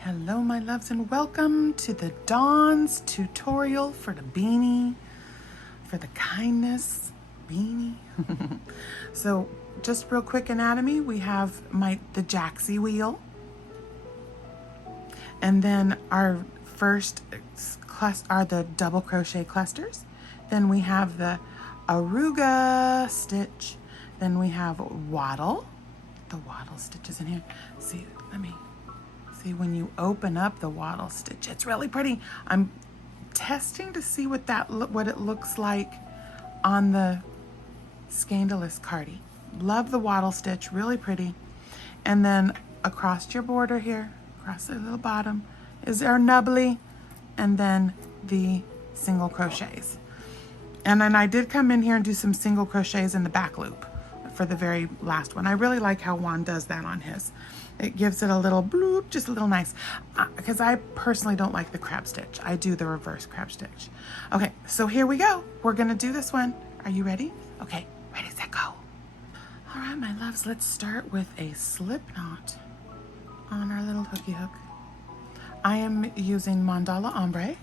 Hello my loves and welcome to the Dawn's tutorial for the beanie, for the kindness beanie. So just real quick anatomy, we have the jaxie wheel, and then our first are the double crochet clusters, then we have the aruga stitch, then we have waddle, the waddle stitches in here. See, when you open up the waddle stitch, it's really pretty. I'm testing to see what it looks like on the scandalous cardie. Love the waddle stitch, really pretty. And then across your border here, across the little bottom, is our nubbly, and then the single crochets. And then I did come in here and do some single crochets in the back loop for the very last one. I really like how Juan does that on his. It gives it a little bloop, just a little nice. Because I personally don't like the crab stitch. I do the reverse crab stitch. Okay, so here we go. We're gonna do this one. Are you ready? Okay, ready, set, go. All right, my loves, let's start with a slip knot on our little hooky hook. I am using Mandala Ombre,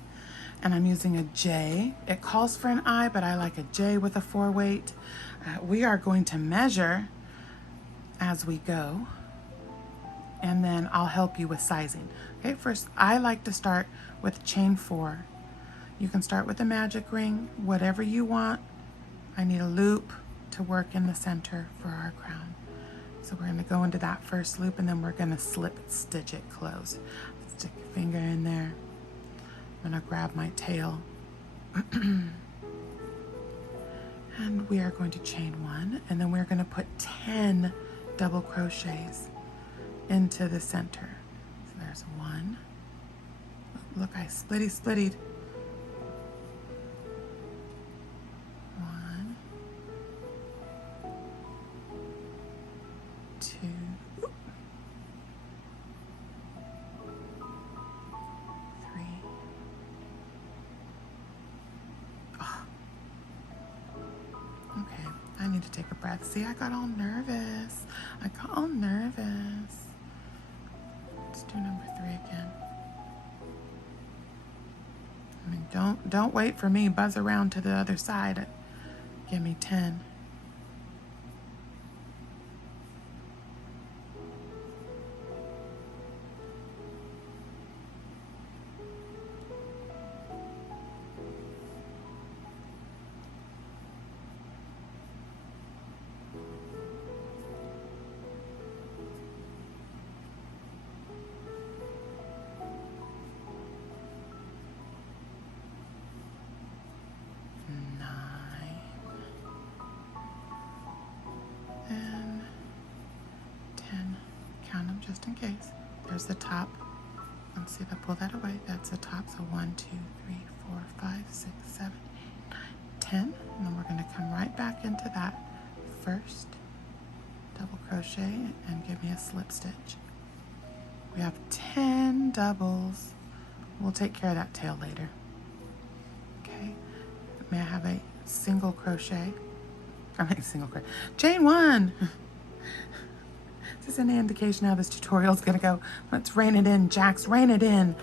and I'm using a J. It calls for an I, but I like a J with a 4 weight. We are going to measure as we go, and then I'll help you with sizing. Okay, first I like to start with chain 4. You can start with a magic ring, whatever you want. I need a loop to work in the center for our crown. So we're gonna go into that first loop, and then we're gonna slip stitch it closed. Stick your finger in there. I'm gonna grab my tail. And we are going to chain 1, and then we're gonna put 10 double crochets into the center. So there's 1. Look, I splitty. 1, 2, 3. Oh. Okay, I need to take a breath. See, I got all nervous. Let's do number 3 again. I mean, don't wait for me. Buzz around to the other side. Give me 10. Just in case. There's the top. Let's see if I pull that away. That's the top. So 1, 2, 3, 4, 5, 6, 7, 8, 9, 10. And then we're going to come right back into that first double crochet and give me a slip stitch. We have 10 doubles. We'll take care of that tail later. Okay. May I have a single crochet? Chain 1. This is an indication how this tutorial is going to go. Let's rein it in, Jax, rein it in.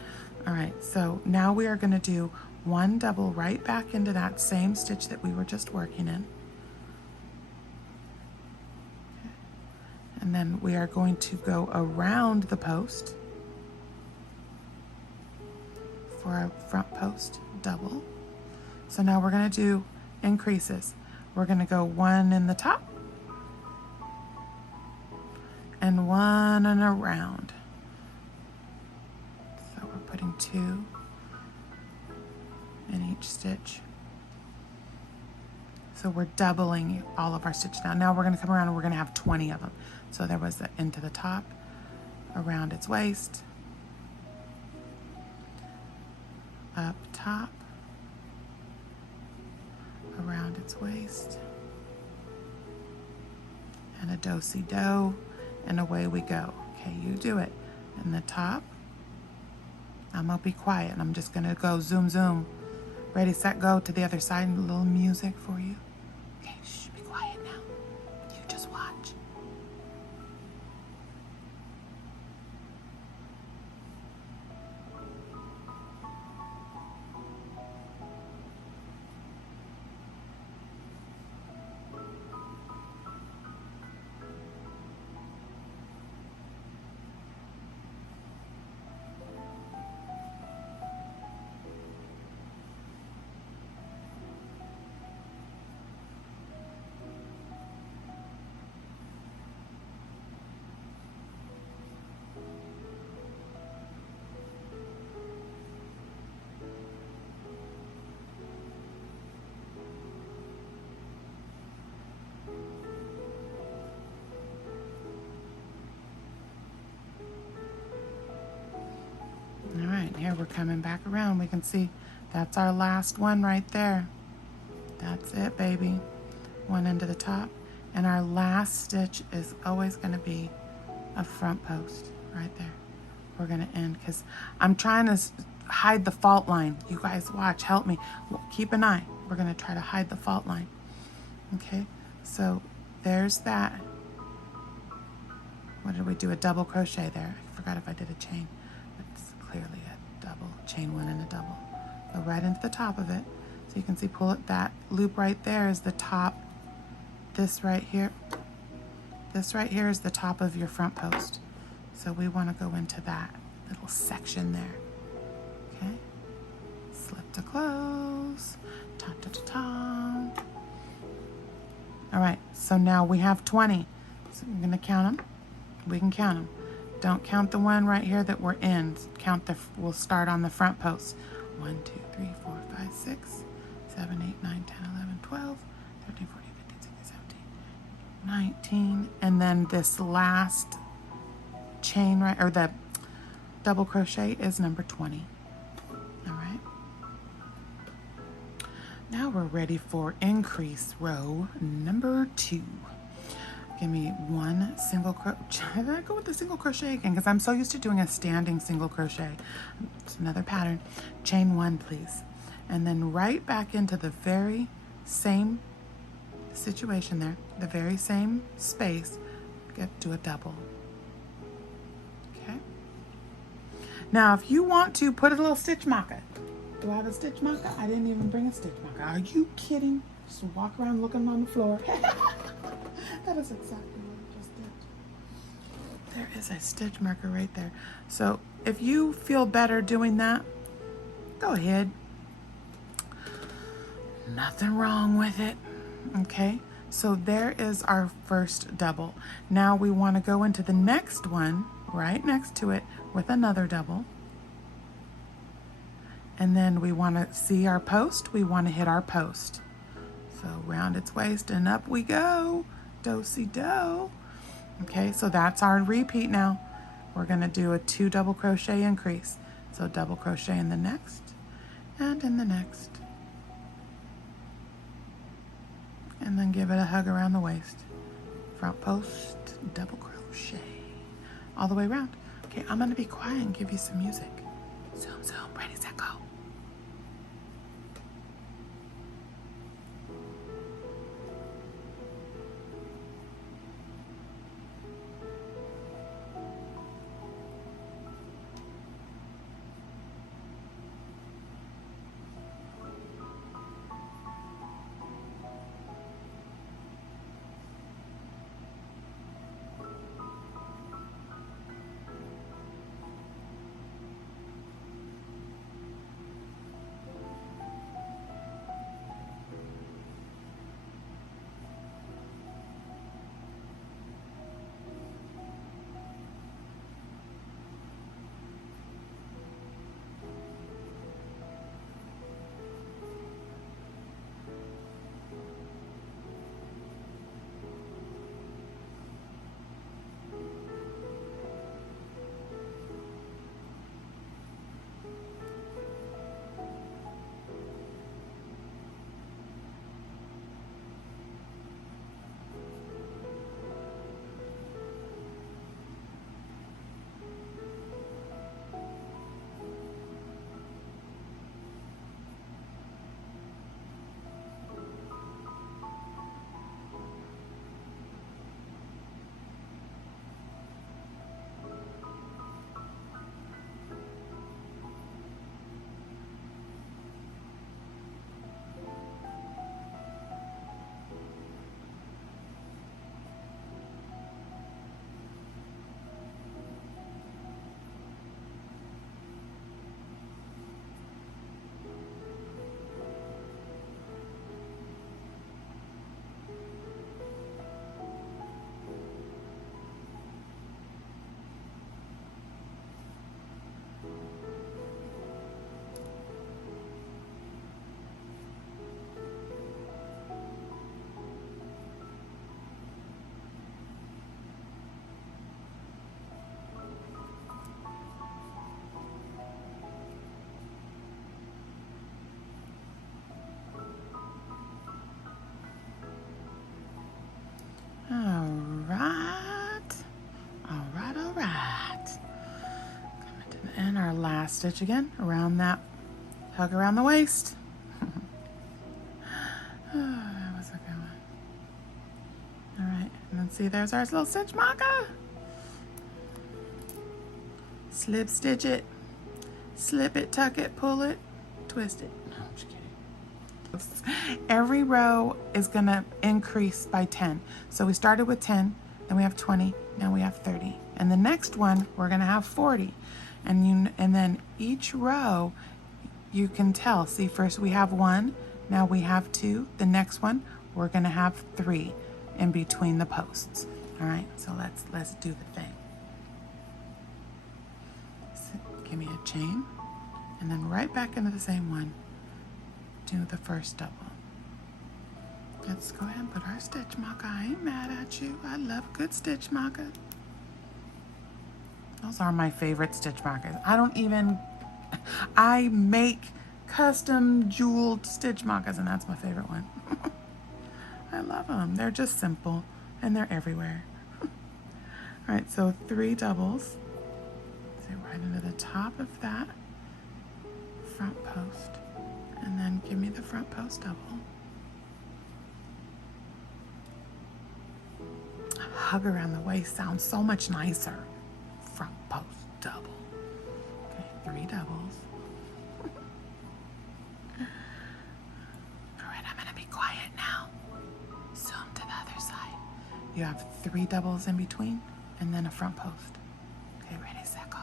All right, so now we are going to do 1 double right back into that same stitch that we were just working in. Okay. And then we are going to go around the post for a front post double. So now we're going to do increases. We're going to go 1 in the top, and 1 and around. So we're putting 2 in each stitch. So we're doubling all of our stitch now. Now we're going to come around and we're going to have 20 of them. So there was the into the top, around its waist, up top, around its waist, and a do-si-do. And away we go. Okay, you do it. In the top, I'm gonna be quiet and I'm just gonna go zoom, zoom. Ready, set, go to the other side, and a little music for you. Okay, shh, be quiet now. You just watch. here we're coming back around. We can see that's our last one right there. That's it, baby. One end to the top. And our last stitch is always going to be a front post right there. We're going to end because I'm trying to hide the fault line. You guys watch, help me. Keep an eye. We're going to try to hide the fault line. Okay, so there's that. What did we do? A double crochet there. I forgot if I did a chain. It's clearly a double, chain one and a double. Go right into the top of it. So you can see, pull it, that loop right there is the top. This right here is the top of your front post. So we want to go into that little section there. Okay, slip to close, ta ta ta ta. All right, so now we have 20. So we're going to count them. We can count them. Don't count the one right here that we're in. Count we'll start on the front post. 1, 2, 3, 4, 5, 6, 7, 8, 9, 10, 11, 12, 13, 14, 15, 16, 17, 19. And then this last chain, right, or the double crochet is number 20. All right. Now we're ready for increase row number 2. Give me one single crochet. I go with the single crochet again because I'm so used to doing a standing single crochet. It's another pattern. Chain 1, please. And then right back into the very same situation there, the very same space, do a double. Okay. Now, if you want to put a little stitch marker. Do I have a stitch marker? I didn't even bring a stitch marker. Are you kidding? Just walk around looking on the floor. That is exactly what I just did. There is a stitch marker right there. So if you feel better doing that, go ahead. Nothing wrong with it. Okay, so there is our first double. Now we want to go into the next one right next to it with another double. And then we want to see our post. We want to hit our post. So round its waist and up we go. Do-si-do. Okay, so that's our repeat now. We're going to do a 2 double crochet increase. So double crochet in the next and in the next. And then give it a hug around the waist. Front post, double crochet. All the way around. Okay, I'm going to be quiet and give you some music. Zoom, zoom, ready, set, go. our last stitch again, around that, hug around the waist. Oh, that was a good one. All right, and then see, there's our little stitch marker. Slip stitch it, slip it, tuck it, pull it, twist it. No, I'm just kidding. Every row is gonna increase by 10. So we started with 10, then we have 20, now we have 30. And the next one, we're gonna have 40. And then each row, you can tell, see, first we have 1, now we have 2, the next one, we're gonna have 3 in between the posts. All right, so let's do the thing. So give me a chain, and then right back into the same one, do the first double. Let's go ahead and put our stitch marker. I ain't mad at you. I love a good stitch marker. Those are my favorite stitch markers. I make custom jeweled stitch markers, and that's my favorite one. I love them. They're just simple, and they're everywhere. All right, so 3 doubles. So right into the top of that front post, and then give me the front post double. Hug around the waist sounds so much nicer. Front post double. Okay, 3 doubles. All right, I'm gonna be quiet now. Zoom to the other side. You have 3 doubles in between and then a front post. Okay, ready, set, go.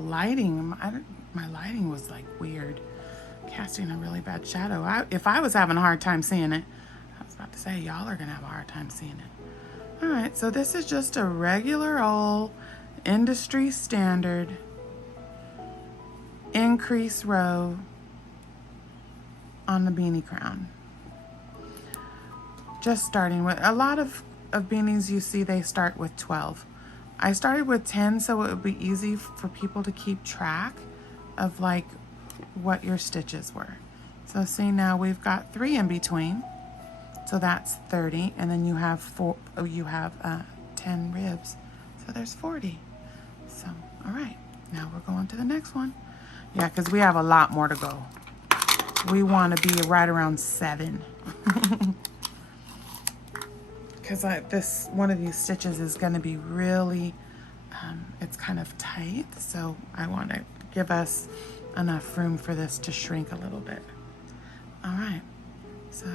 Lighting, my lighting was like weird, casting a really bad shadow. If I was having a hard time seeing it, I was about to say y'all are gonna have a hard time seeing it. All right, so this is just a regular old industry standard increase row on the beanie crown. Just starting with a lot of beanies you see they start with 12. I started with 10 so it would be easy for people to keep track of like what your stitches were. So see, now we've got 3 in between, so that's 30, and then you have 10 ribs, so there's 40. So all right, now we're going to the next one. Yeah, because we have a lot more to go. we want to be right around 7. Because this one of these stitches is going to be really, it's kind of tight, so I want to give us enough room for this to shrink a little bit. All right, so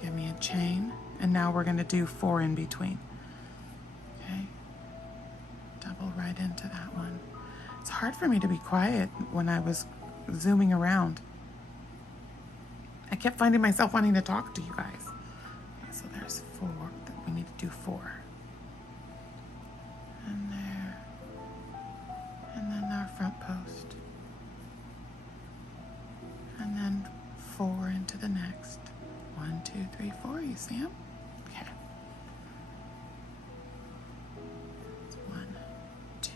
give me a chain, and now we're going to do 4 in between. Okay, double right into that one. It's hard for me to be quiet when I was zooming around. I kept finding myself wanting to talk to you guys. Okay, so there's 4. We need to do 4. And there. And then our front post. And then 4 into the next. 1, 2, 3, 4. You see them? Okay. 1, 2,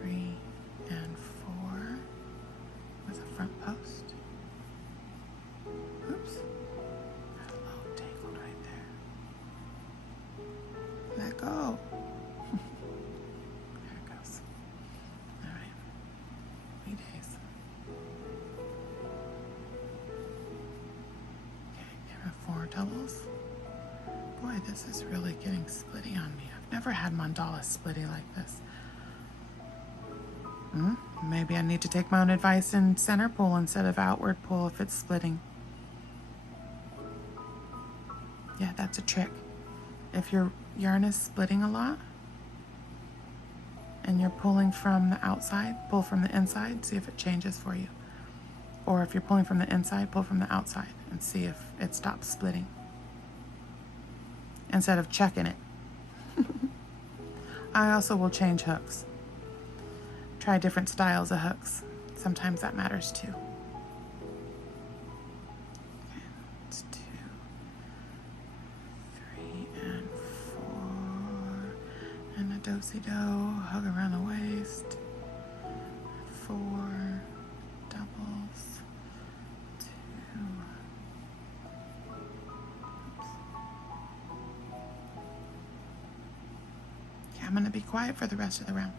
3, and 4 with a front post. Oops. Got a little tangled right there. Let go. There it goes. All right. 3 days. Okay, give her 4 doubles. Boy, this is really getting splitty on me. I've never had mandala splitty like this. Maybe I need to take my own advice and center pull instead of outward pull if it's splitting. Yeah, that's a trick. If your yarn is splitting a lot and you're pulling from the outside, pull from the inside, see if it changes for you. Or if you're pulling from the inside, pull from the outside and see if it stops splitting. Instead of checking it. I also will change hooks. Try different styles of hooks. Sometimes that matters too. Okay, let's do 3 and 4. And a do-si-do, hug around the waist. 4 doubles. 2. Oops. Okay, I'm going to be quiet for the rest of the round.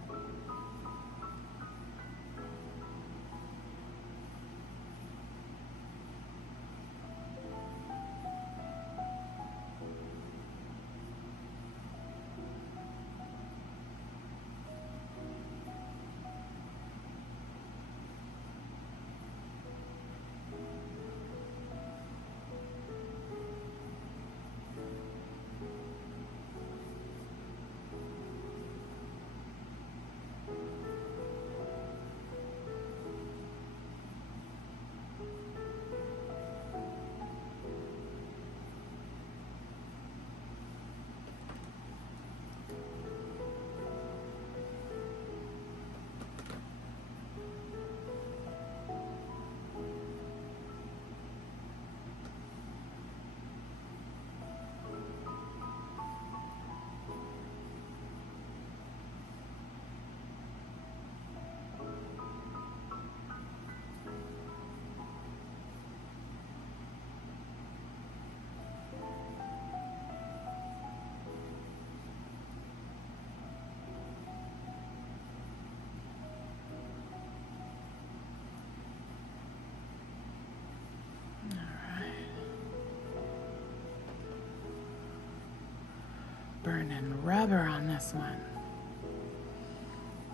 Burning rubber on this one.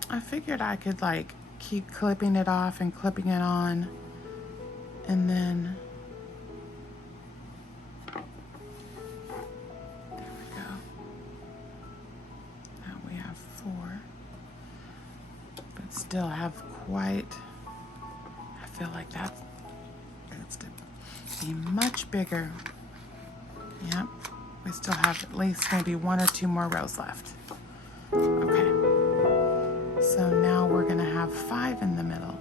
I figured I could like keep clipping it off and clipping it on, and then there we go. Now we have 4, but still have quite, I feel like that needs to be much bigger. Yep. We still have at least maybe 1 or 2 more rows left. Okay. So now we're gonna have 5 in the middle.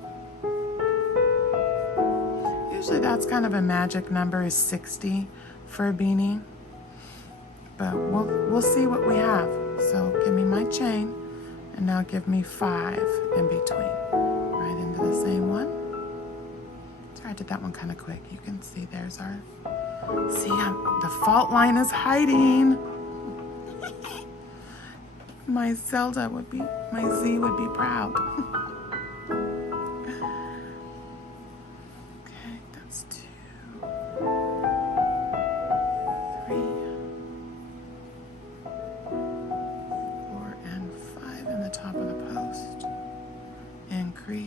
Usually that's kind of a magic number, is 60 for a beanie. But we'll see what we have. So give me my chain, and now give me 5 in between. Right into the same one. Sorry, I did that one kind of quick. You can see there's our. See, the fault line is hiding. My Zelda would be, my Z would be proud.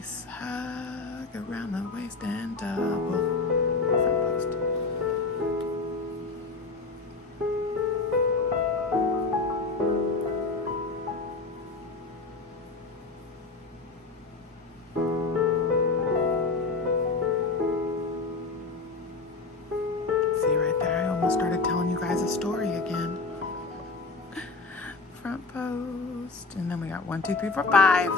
Nice hug around the waist and double front post. See right there, I almost started telling you guys a story again. Front post, and then we got 1, 2, 3, 4, 5.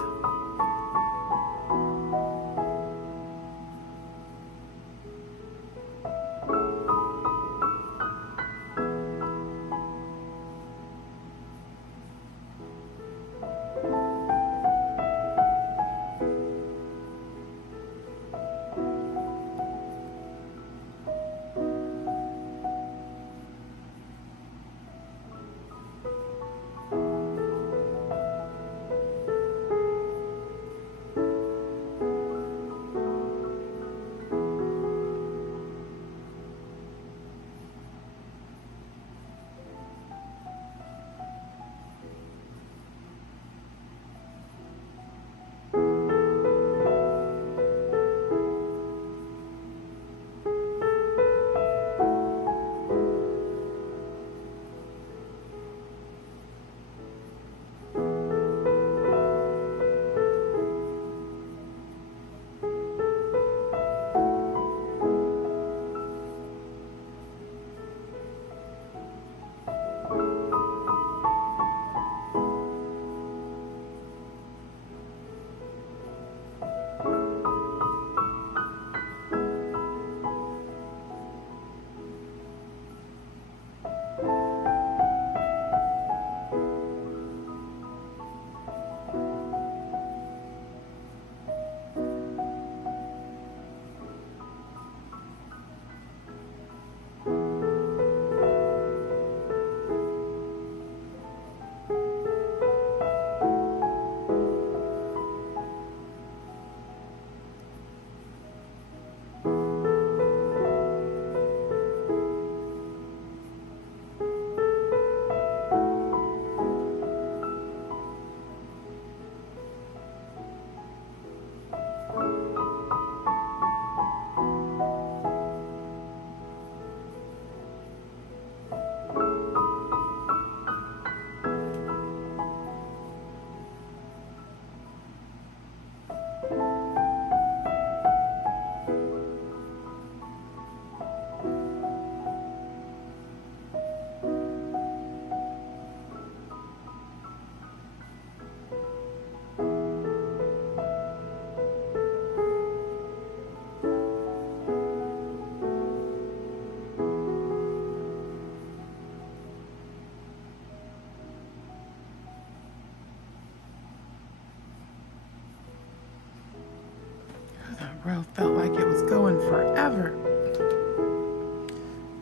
Row felt like it was going forever.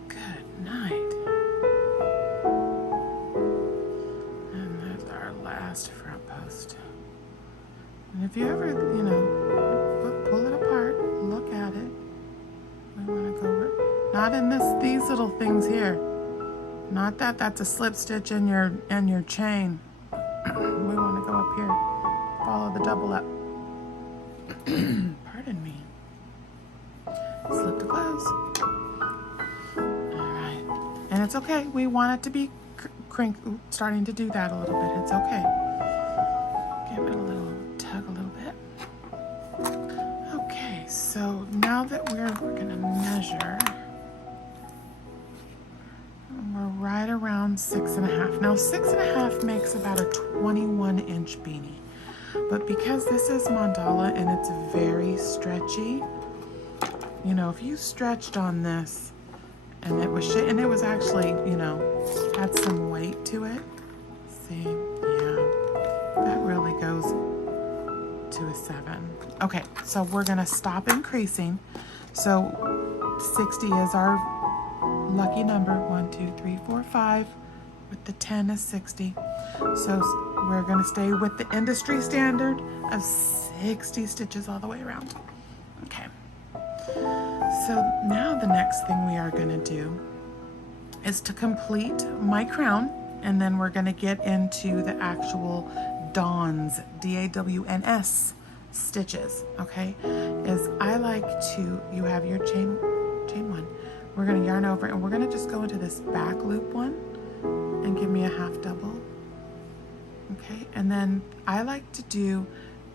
Good night. And that's our last front post. And if you ever, pull it apart, look at it. We want to go not in these little things here. Not that. That's a slip stitch in your chain. We want to go up here. Follow the double up. Pardon me. Slip to close. Alright. And it's okay. We want it to be starting to do that a little bit. It's okay. Give it a little tug a little bit. Okay, so now that we're going to measure, we're right around 6.5. Now 6.5 makes about a 21-inch beanie. But because this is mandala and it's very stretchy, if you stretched on this and it was actually, had some weight to it. See, yeah, that really goes to a 7. Okay, so we're gonna stop increasing. So 60 is our lucky number. 1, 2, 3, 4, 5. With the 10 is 60. So we're going to stay with the industry standard of 60 stitches all the way around. Okay. So now the next thing we are going to do is to complete my crown, and then we're going to get into the actual D.A.W.N.S. stitches, okay, is I like to, you have your chain one. We're going to yarn over and we're going to just go into this back loop one and give me a half double. Okay, and then I like to do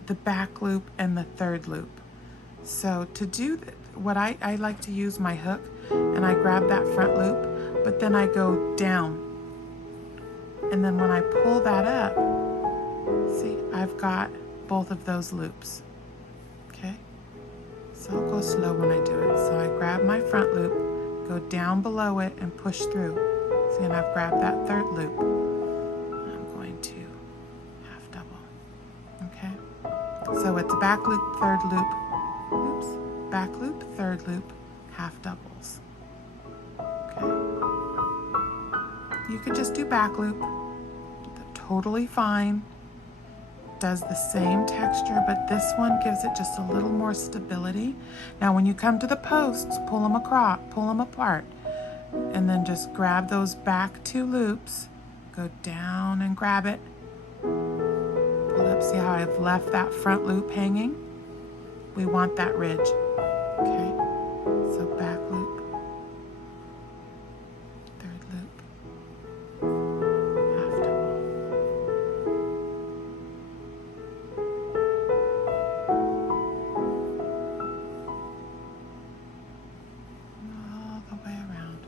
the back loop and the third loop. So to do what I like to use my hook and I grab that front loop, but then I go down. And then when I pull that up, see, I've got both of those loops. Okay, so I'll go slow when I do it. So I grab my front loop, go down below it and push through. See, and I've grabbed that third loop. I'm going to half double. Okay, so it's back loop, third loop, oops, back loop, third loop, half doubles. Okay, you could just do back loop, totally fine. Does the same texture, but this one gives it just a little more stability. Now when you come to the posts, pull them apart, and then just grab those back two loops, go down and grab it, pull up. See how I've left that front loop hanging? We want that ridge. Okay, so back loop, third loop, half double. All the way around.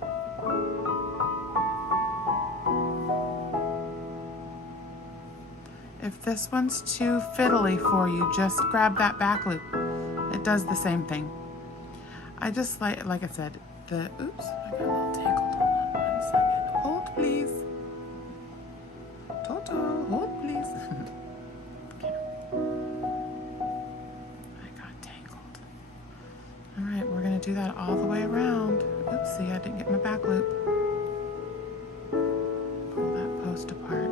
If this one's too fiddly for you, just grab that back loop. It does the same thing. I just like I said, oops, I got a little tangled. Hold on 1 second. Hold, please. Toto, hold, please. Okay. I got tangled. All right, we're gonna do that all the way around. Oops, see, I didn't get my back loop. Pull that post apart.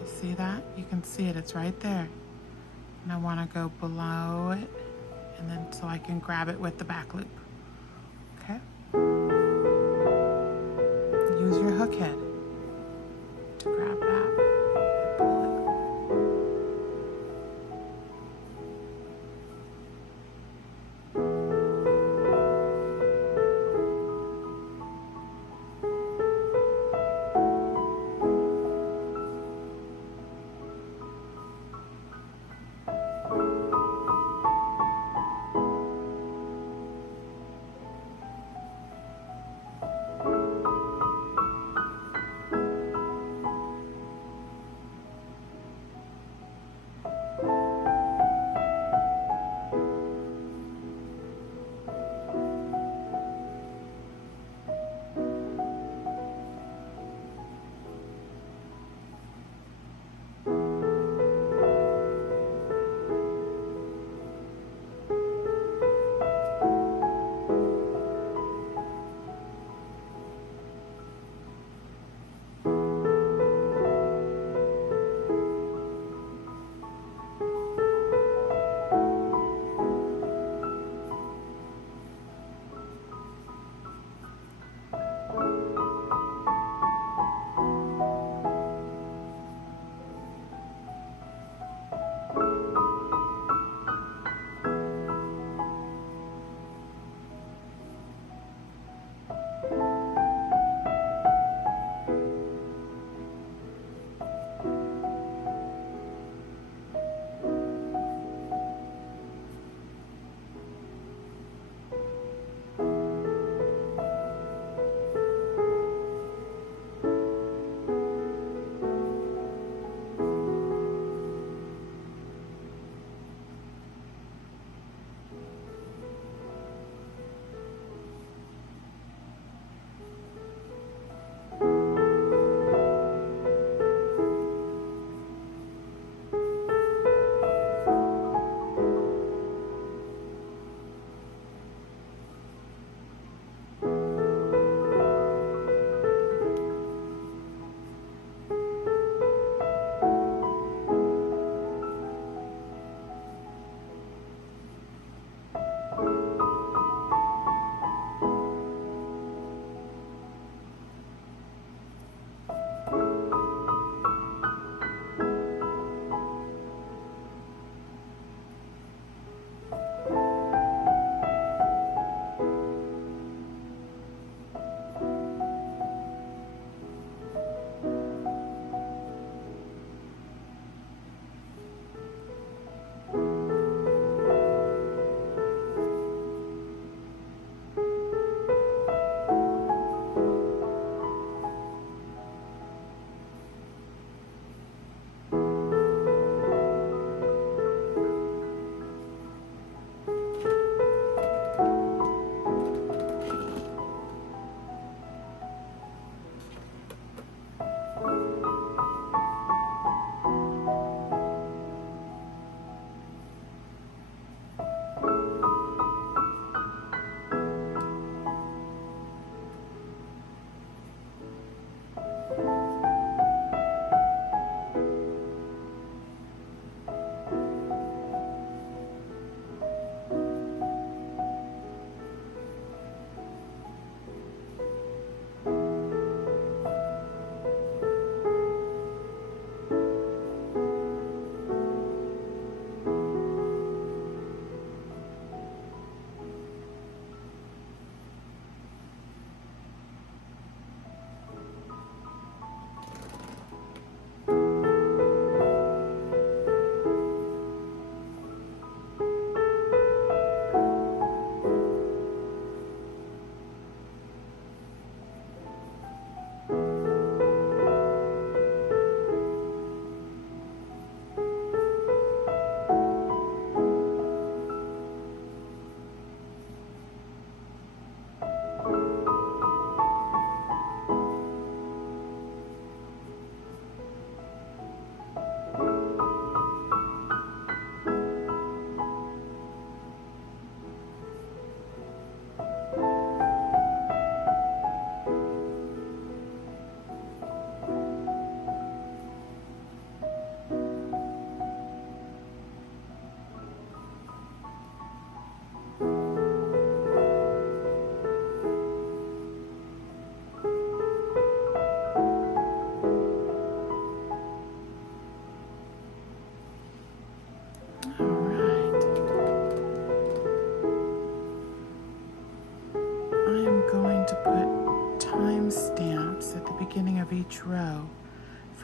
You see that? You can see it, it's right there. And I want to go below it, and then so I can grab it with the back loop. Okay? Use your hook head to grab that and pull it.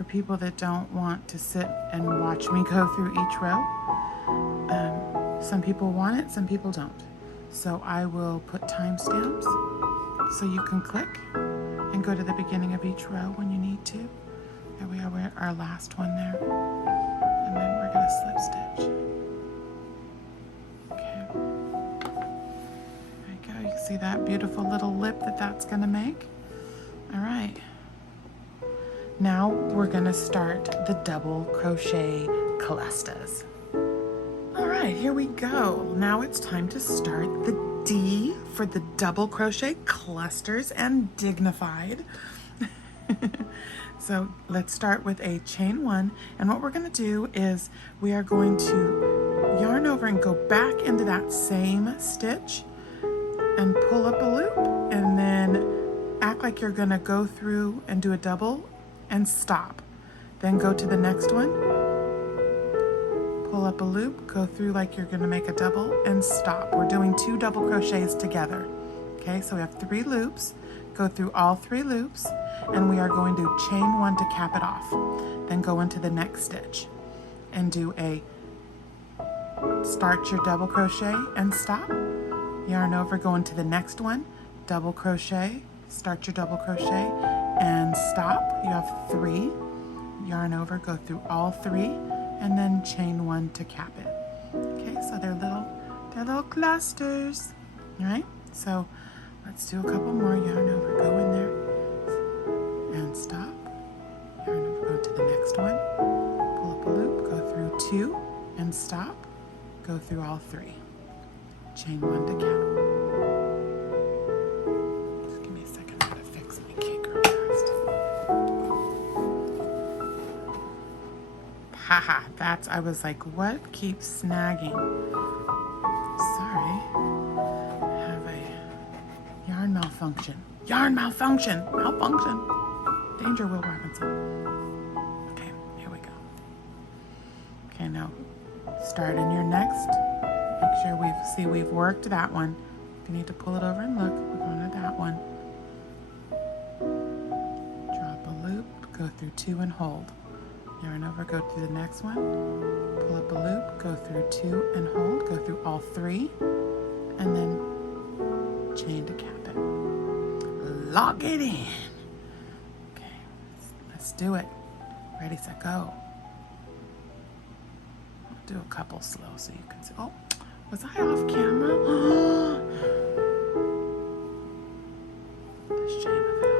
for people that don't want to sit and watch me go through each row. Some people want it, some people don't. So I will put timestamps so you can click and go to the beginning of each row when you need to. There we are, we're at our last one there. And then we're going to slip stitch. Okay. There you go. You can see that beautiful little lip that that's going to make. All right. Now we're going to start the double crochet clusters. All right, here we go. Now it's time to start the D for the double crochet clusters and dignified. So let's start with a chain one, and what we're going to do is we are going to yarn over and go back into that same stitch and pull up a loop, and then act like you're going to go through and do a double and stop. Then go to the next one, pull up a loop, go through like you're going to make a double and stop. We're doing 2 double crochets together. Okay, so we have 3 loops. Go through all 3 loops, and we are going to chain 1 to cap it off. Then go into the next stitch and do a start your double crochet and stop. Yarn over, go into the next one, double crochet, start your double crochet and stop. You have 3. Yarn over, go through all 3, and then chain 1 to cap it. Okay, so they're little clusters. All right, so let's do a couple more. Yarn over, go in there and stop. Yarn over, go to the next one, pull up a loop, go through 2 and stop. Go through all 3. Chain 1 to cap. Just give me a second, I'm gonna fix my cake real fast. Haha, that's, I was like, what keeps snagging? Sorry. Yarn malfunction. Yarn malfunction. Malfunction. Danger, Will Robinson. Okay, here we go. Okay, now start in your next. Make sure we've worked that one. If you need to pull it over and look, we're going to that one. Drop a loop, go through 2 and hold. Yarn over, go to the next one. Pull up a loop, go through 2 and hold. Go through all 3, and then chain to cap it. Lock it in. Okay, let's do it. Ready, set, go. I'll do a couple slow so you can see. Oh, was I off camera? The shame of it all.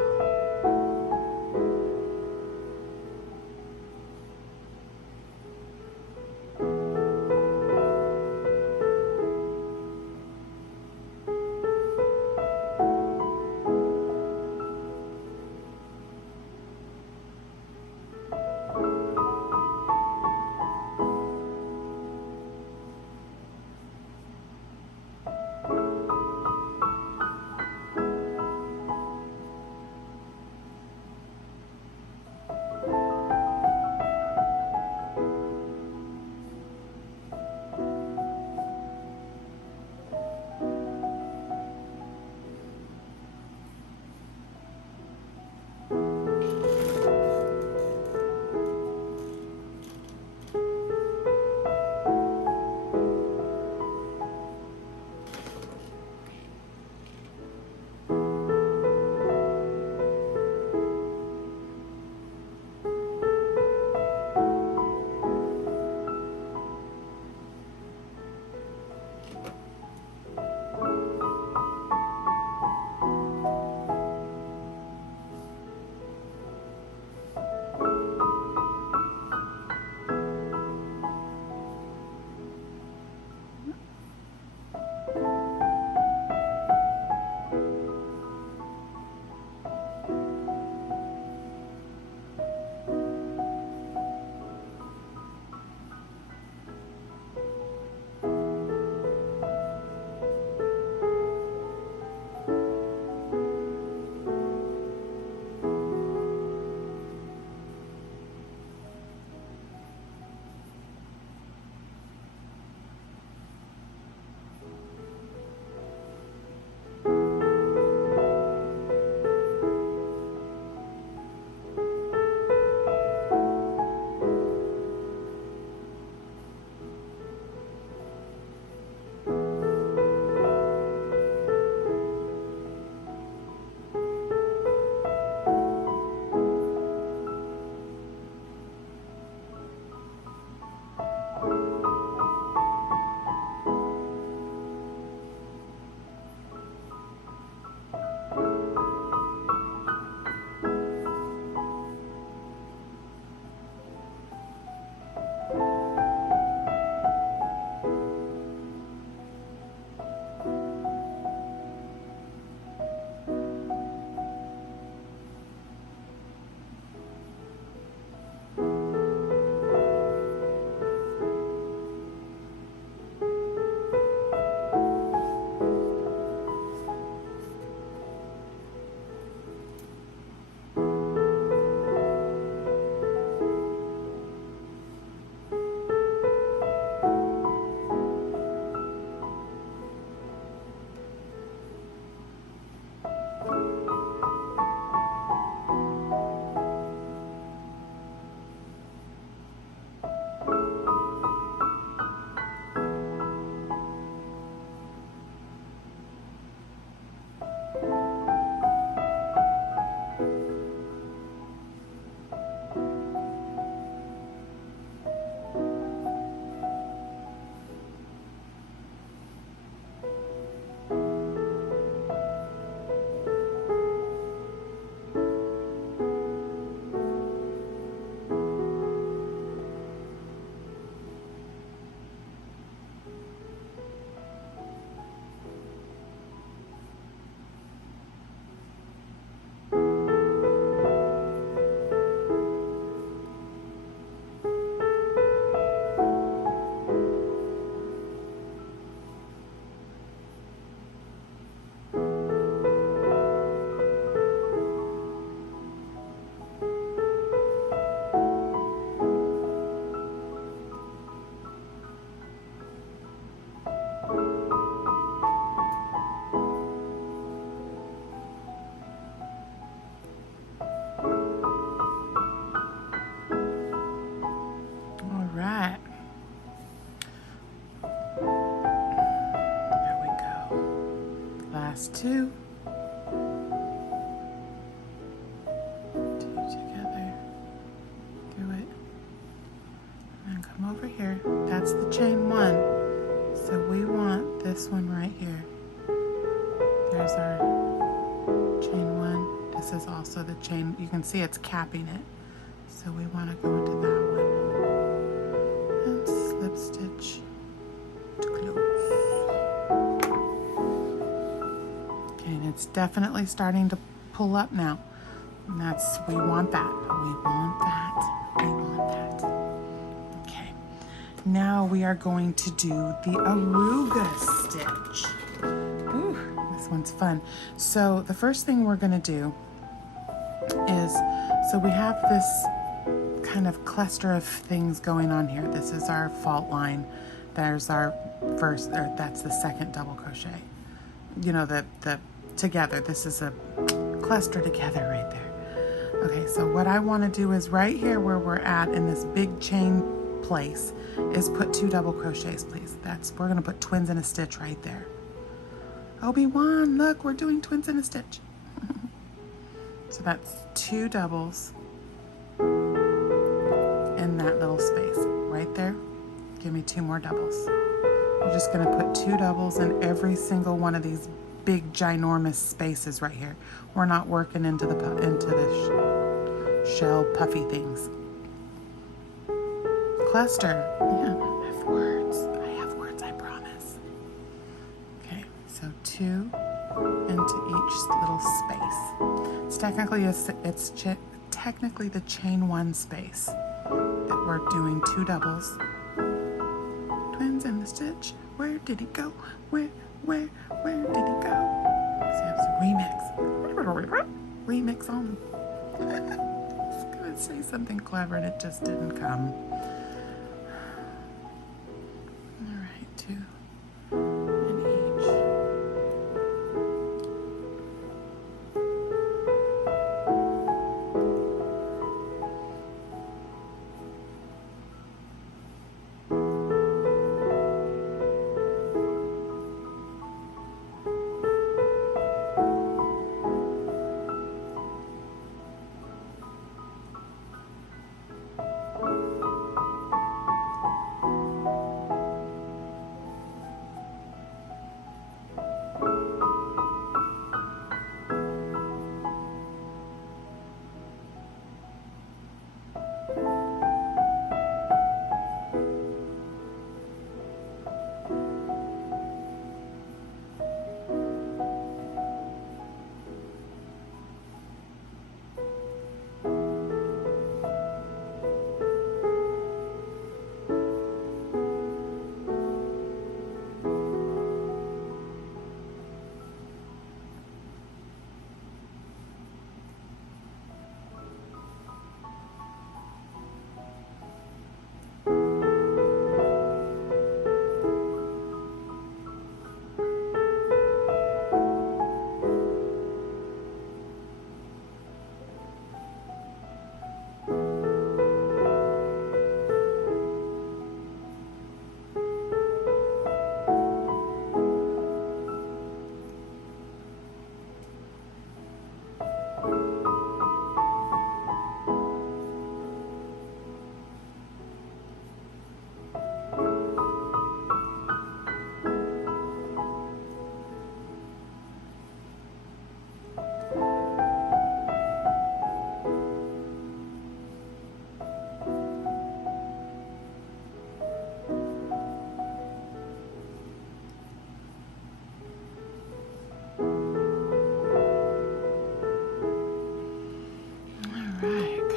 last two. Two together. Do it. And then come over here. That's the chain one. So we want this one right here. There's our chain one. This is also the chain. You can see it's capping it. So we want to go into that one. And slip stitch to close. Okay, and it's definitely starting to pull up now. And that's, we want that. We want that. We want that. Okay. Now we are going to do the aruga stitch. Ooh, this one's fun. So the first thing we're going to do is, so we have this kind of cluster of things going on here. This is our fault line. There's our first, or that's the second double crochet. You know, the together. This is a cluster together right there. Okay, so what I want to do is right here where we're at in this big chain place is put 2 double crochets, please. We're going to put twins in a stitch right there. Obi-Wan, look, we're doing twins in a stitch. So that's 2 doubles in that little space right there. Give me 2 more doubles. We're just going to put 2 doubles in every single one of these big ginormous spaces right here. We're not working into the shell puffy things. Cluster. Yeah, I have words. I have words, I promise. Okay, so 2 into each little space. It's technically the chain 1 space that we're doing 2 doubles. Twins in the stitch. Where did it go? Where did it go? So it's a remix. Remix only. I was gonna say something clever and it just didn't come. All right, 2 in each.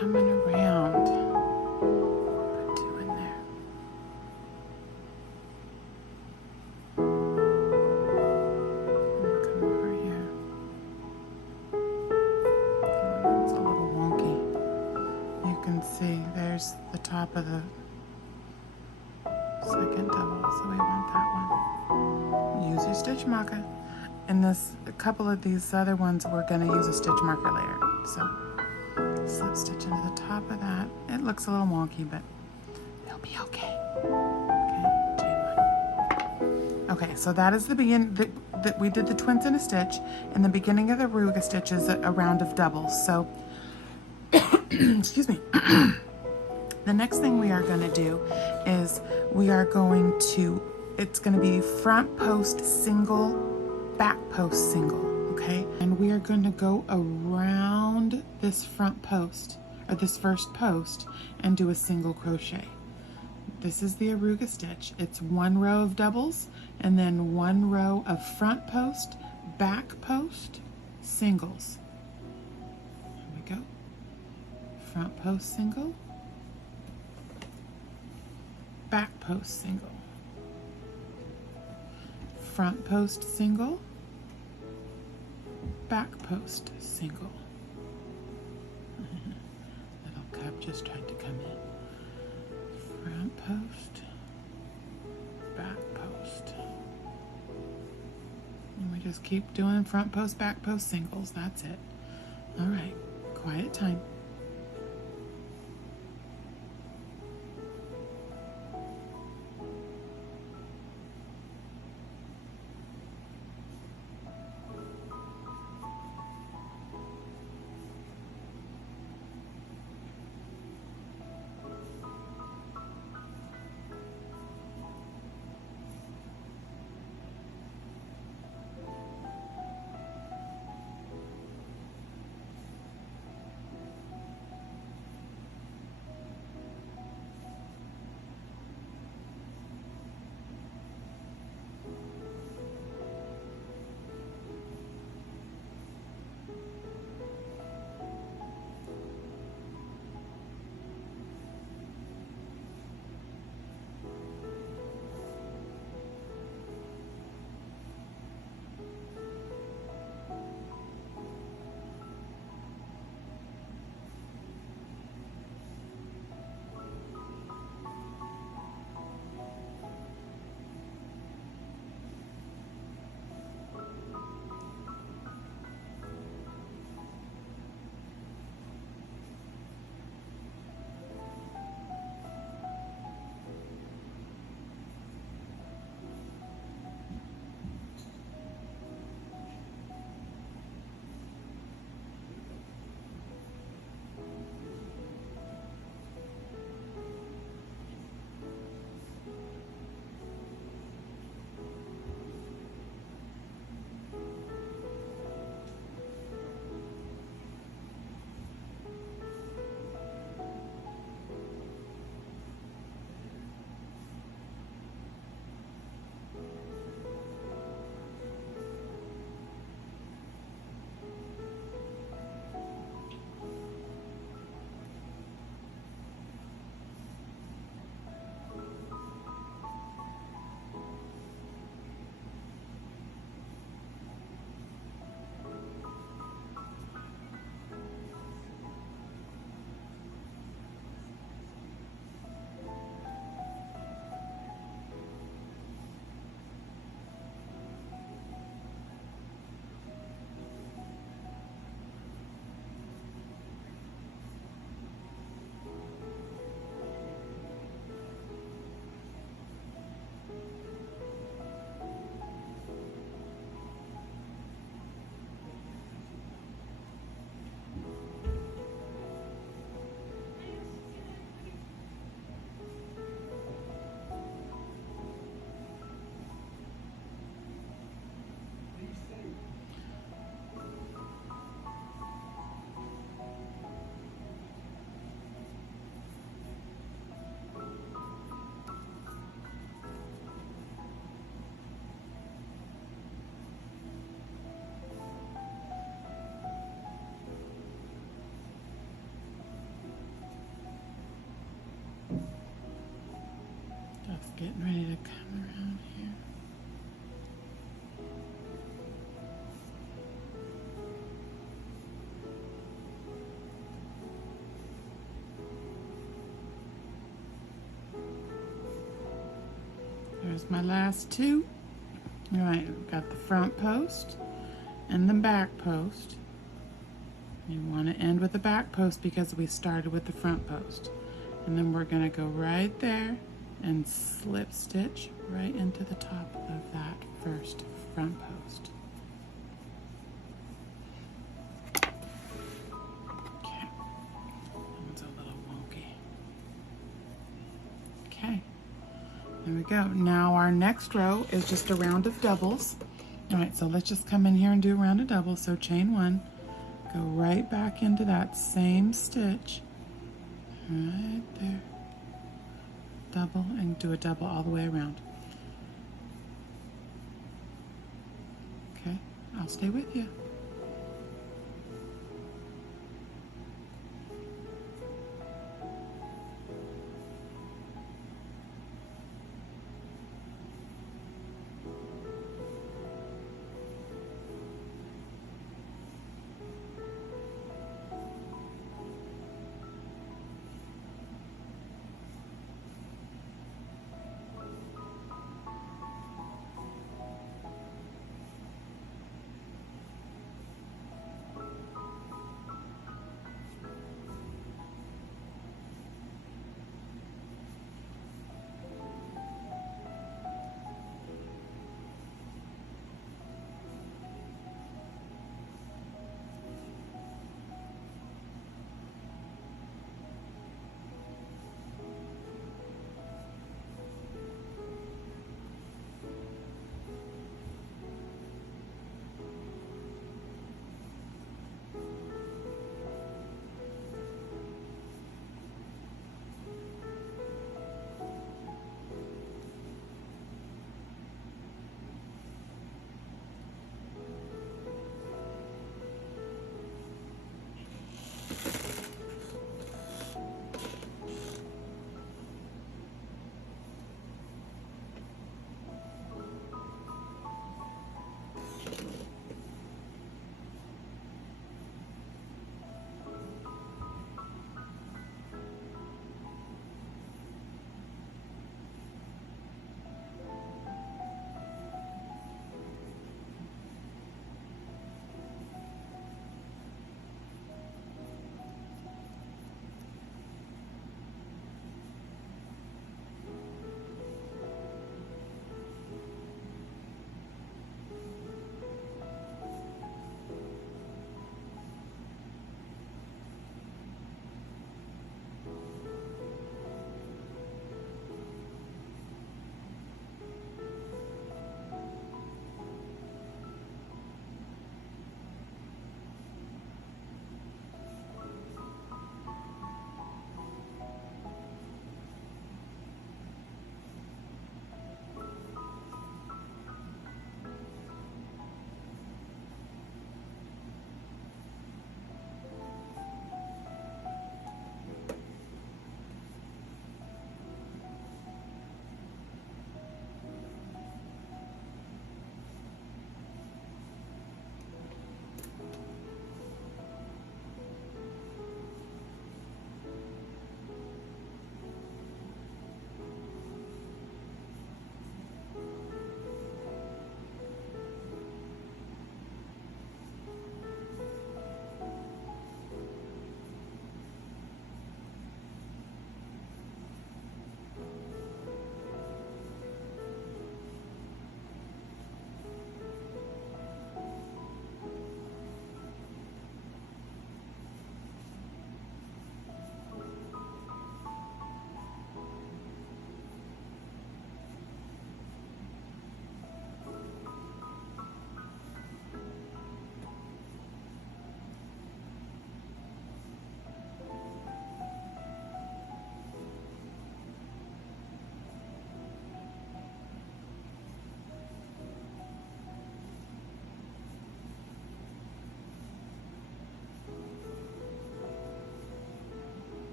Coming around. Put 2 in there. And come over here. Oh, it's a little wonky. You can see there's the top of the second double, so we want that one. Use your stitch marker. And a couple of these other ones, we're going to use a stitch marker later. So slip stitch into the top of that. It looks a little wonky, but it'll be okay. Okay, chain 1. Okay, so that is the we did the twins in a stitch, and the beginning of the Arruga stitch is a round of doubles. So, excuse me. The next thing we are going to do is we are going to, it's going to be front post single, back post single, okay? And we are going to go around this front post, or this first post, and do a single crochet. This is the Arruga stitch. It's one row of doubles, and then one row of front post, back post, singles. Here we go. Front post single, back post single, front post single, back post single. Little cup just tried to come in. Front post, back post. And we just keep doing front post, back post singles. That's it. All right, quiet time. Getting ready to come around here. There's my last two. All right, we've got the front post and the back post. You want to end with the back post because we started with the front post. And then we're going to go right there and slip stitch right into the top of that first front post. Okay, that one's a little wonky. Okay, there we go. Now our next row is just a round of doubles. All right, so let's just come in here and do a round of doubles. So chain one, go right back into that same stitch, right there. Double and do a double all the way around. Okay, I'll stay with you.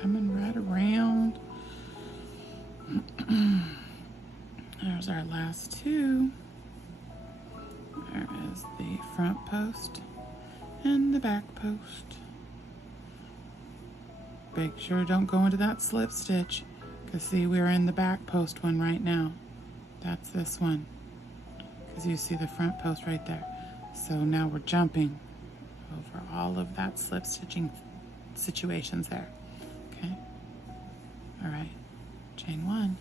Coming right around. There's our last two. There is the front post and the back post. Make sure don't go into that slip stitch. Because see, we're in the back post one right now. That's this one. Because you see the front post right there. So now we're jumping over all of that slip stitching situations there. Okay. All right. Chain one.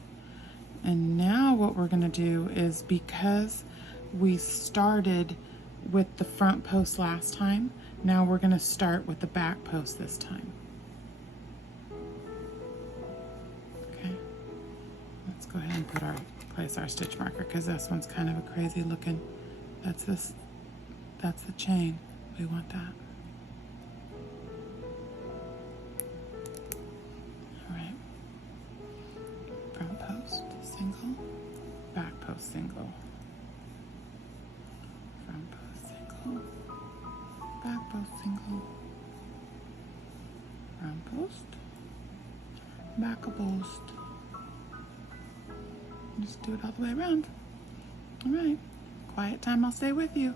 And now what we're going to do is, because we started with the front post last time, now we're going to start with the back post this time. Okay. Let's go ahead and place our stitch marker, because this one's kind of a crazy looking. That's the chain. We want that. All right. Front post single, back post single, front post single, back post single, front post, back post. Just do it all the way around. All right. Quiet time, I'll stay with you.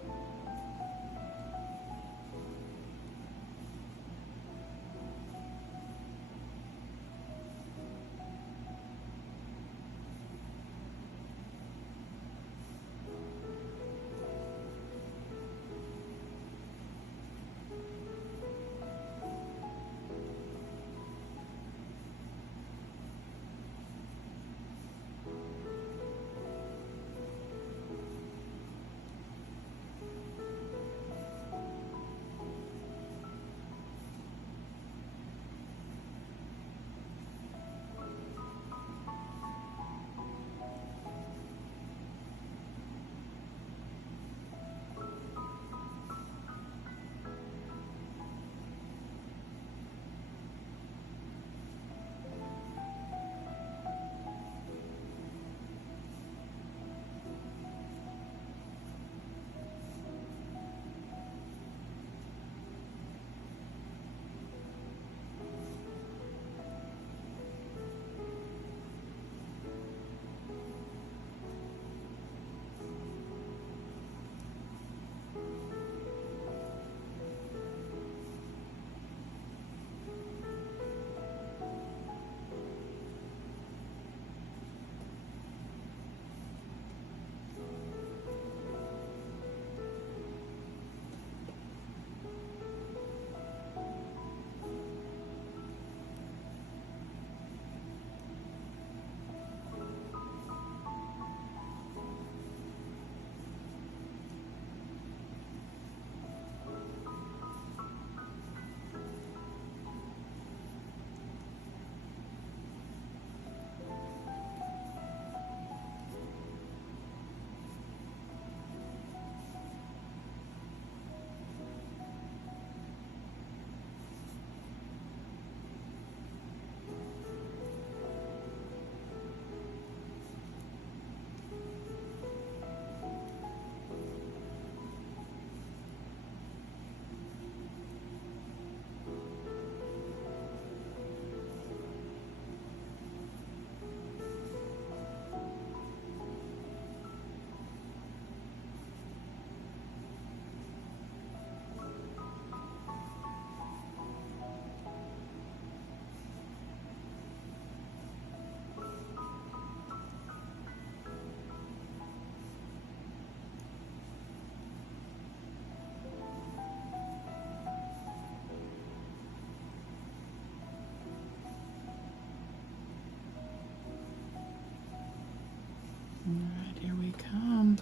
All right, here we come.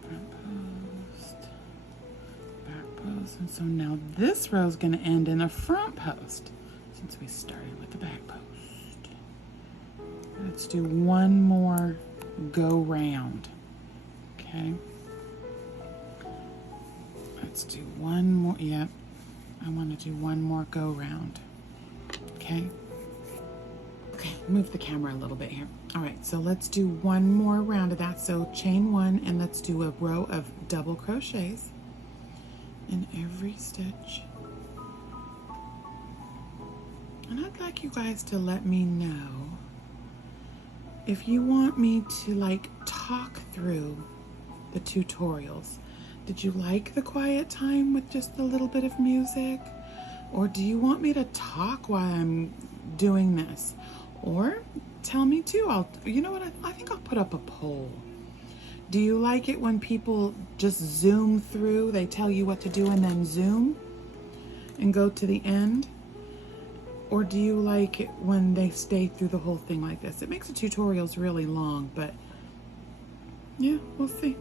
Front post, back post. And so now this row is going to end in a front post since we started with the back post. Let's do one more go round. Okay. Let's do one more. Yep. I want to do one more go round. Okay. Okay, move the camera a little bit here. All right, so let's do one more round of that. So chain one, and let's do a row of double crochets in every stitch. And I'd like you guys to let me know if you want me to like talk through the tutorials. Did you like the quiet time with just a little bit of music? Or do you want me to talk while I'm doing this? Or tell me too. You know what, I think I'll put up a poll. Do you like it when people just zoom through? They tell you what to do and then zoom and go to the end? Or do you like it when they stay through the whole thing like this? It makes the tutorials really long, but yeah, we'll see.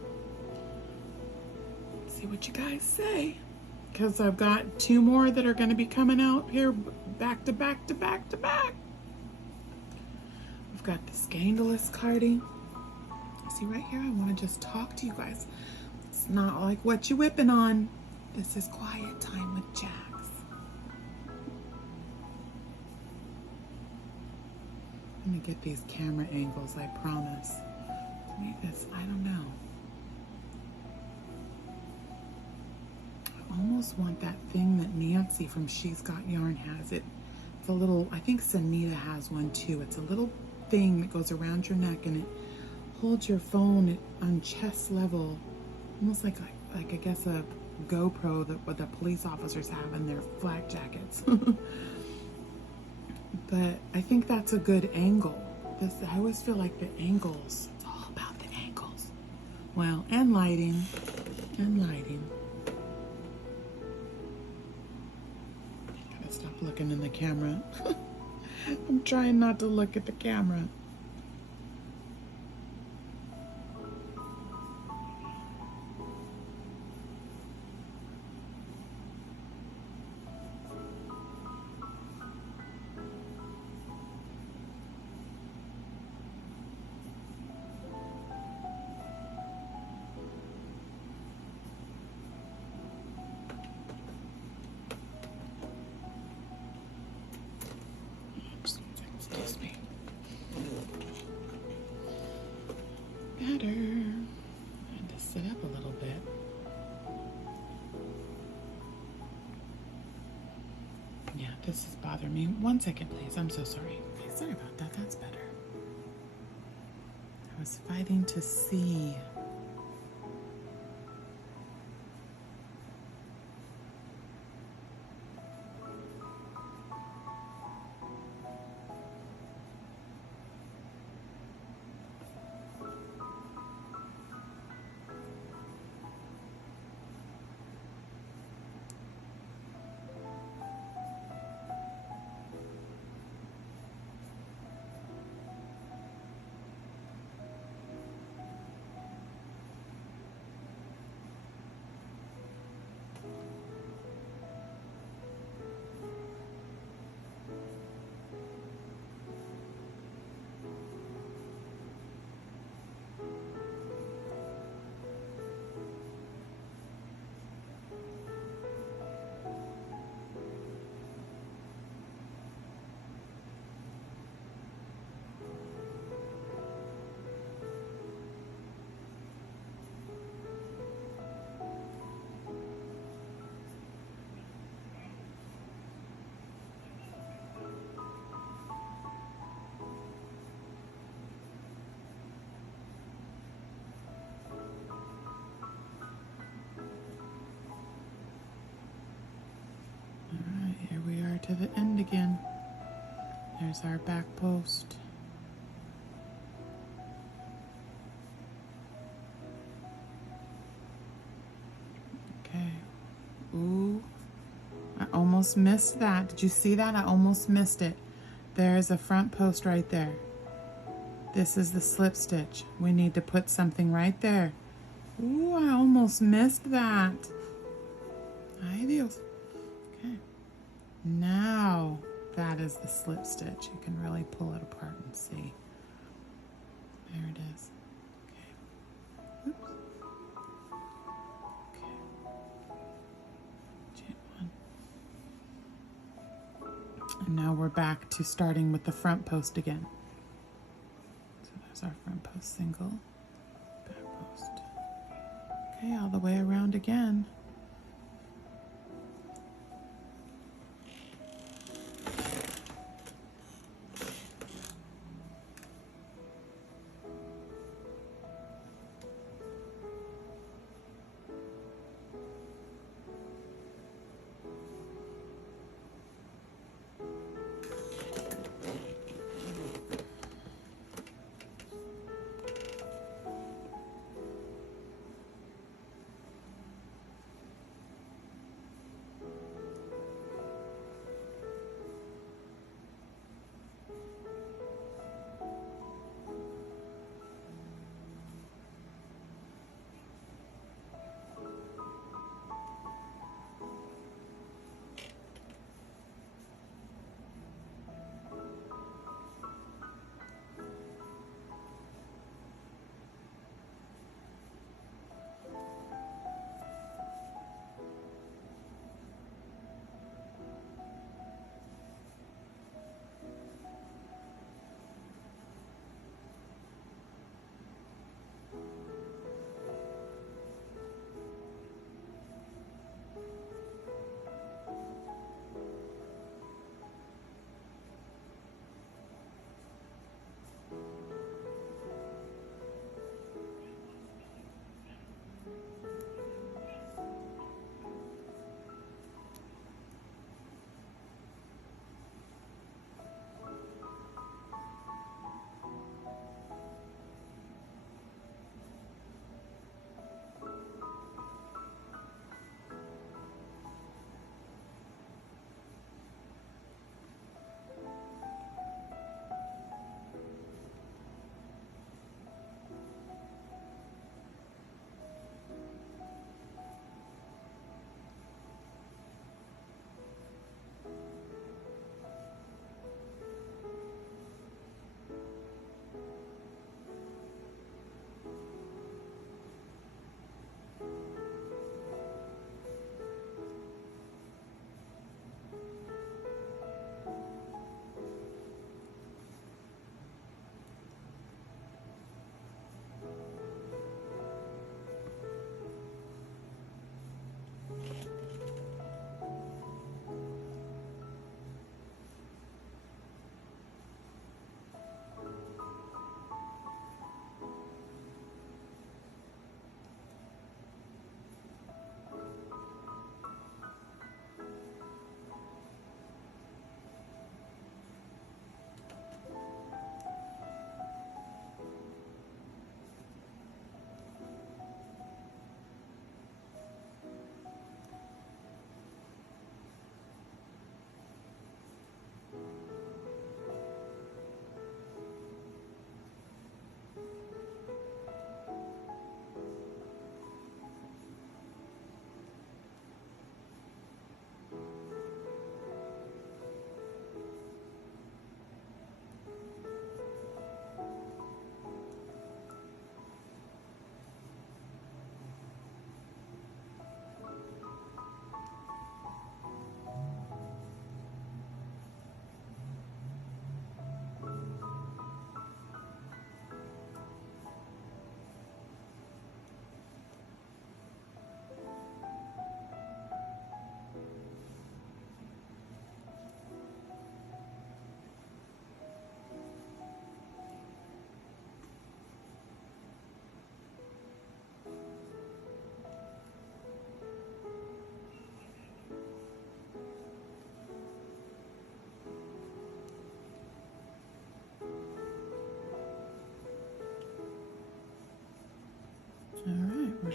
See what you guys say. Because I've got 2 more that are going to be coming out here back to back to back to back. We've got the scandalous carding. See right here, I want to just talk to you guys. It's not like what you whipping on. This is quiet time with Jax. I'm going to get these camera angles, I promise. To make this, I don't know. I almost want that thing that Nancy from She's Got Yarn has. It's a little, I think Sanita has one too. It's a little thing that goes around your neck and it holds your phone on chest level, almost like I guess a GoPro that what the police officers have in their flak jackets. But I think that's a good angle. I always feel like the angles, it's all about the angles. Well, and lighting, and lighting. Gotta stop looking in the camera. I'm trying not to look at the camera. Excuse me. Better. I had to sit up a little bit. Yeah, this is bothering me. 1 second, please. I'm so sorry. Okay, sorry about that. That's better. I was fighting to see. To the end again. There's our back post. Okay. Ooh, I almost missed that. Did you see that? I almost missed it. There's a front post right there. This is the slip stitch. We need to put something right there. Ooh, I almost missed that. Ay Dios. Okay. Now that is the slip stitch. You can really pull it apart and see. There it is. Okay. Oops. Okay. Chain 1. And now we're back to starting with the front post again. So there's our front post single, back post. Okay, all the way around again.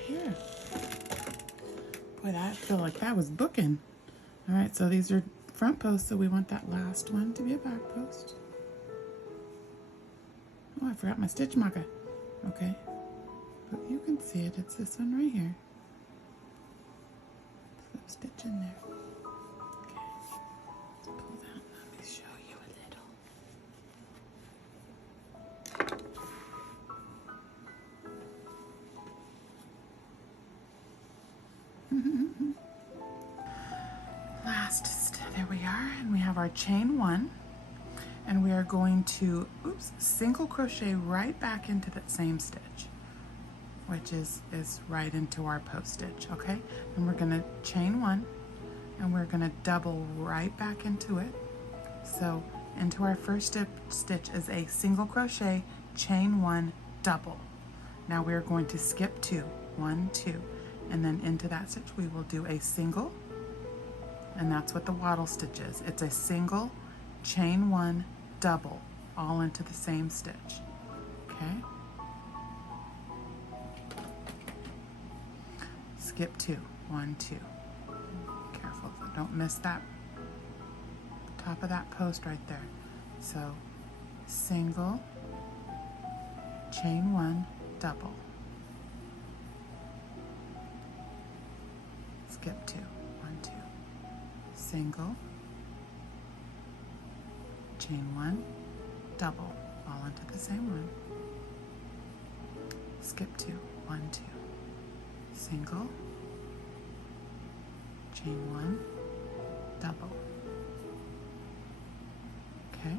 here. Boy, I feel like that was booking. All right, so these are front posts, so we want that last one to be a back post. Oh, I forgot my stitch marker. Okay, but you can see it. It's this one right here. So stitch in there. Okay, let's pull that. Let me show you a little. There we are, and we have our chain 1, and we are going to single crochet right back into that same stitch, which is right into our post stitch. Okay, and we're going to chain 1, and we're going to double right back into it. So into our first stitch is a single crochet, chain 1, double. Now we're going to skip 2, 1, 2, and then into that stitch we will do a single. And that's what the waddle stitch is. It's a single, chain 1, double, all into the same stitch. Okay? Skip 2, 1, 2. Careful, don't miss that top of that post right there. So, single, chain 1, double. Skip 2, 1, 2. Single, chain 1, double, all into the same one. Skip 2, 1, 2. Single, chain 1, double. Okay,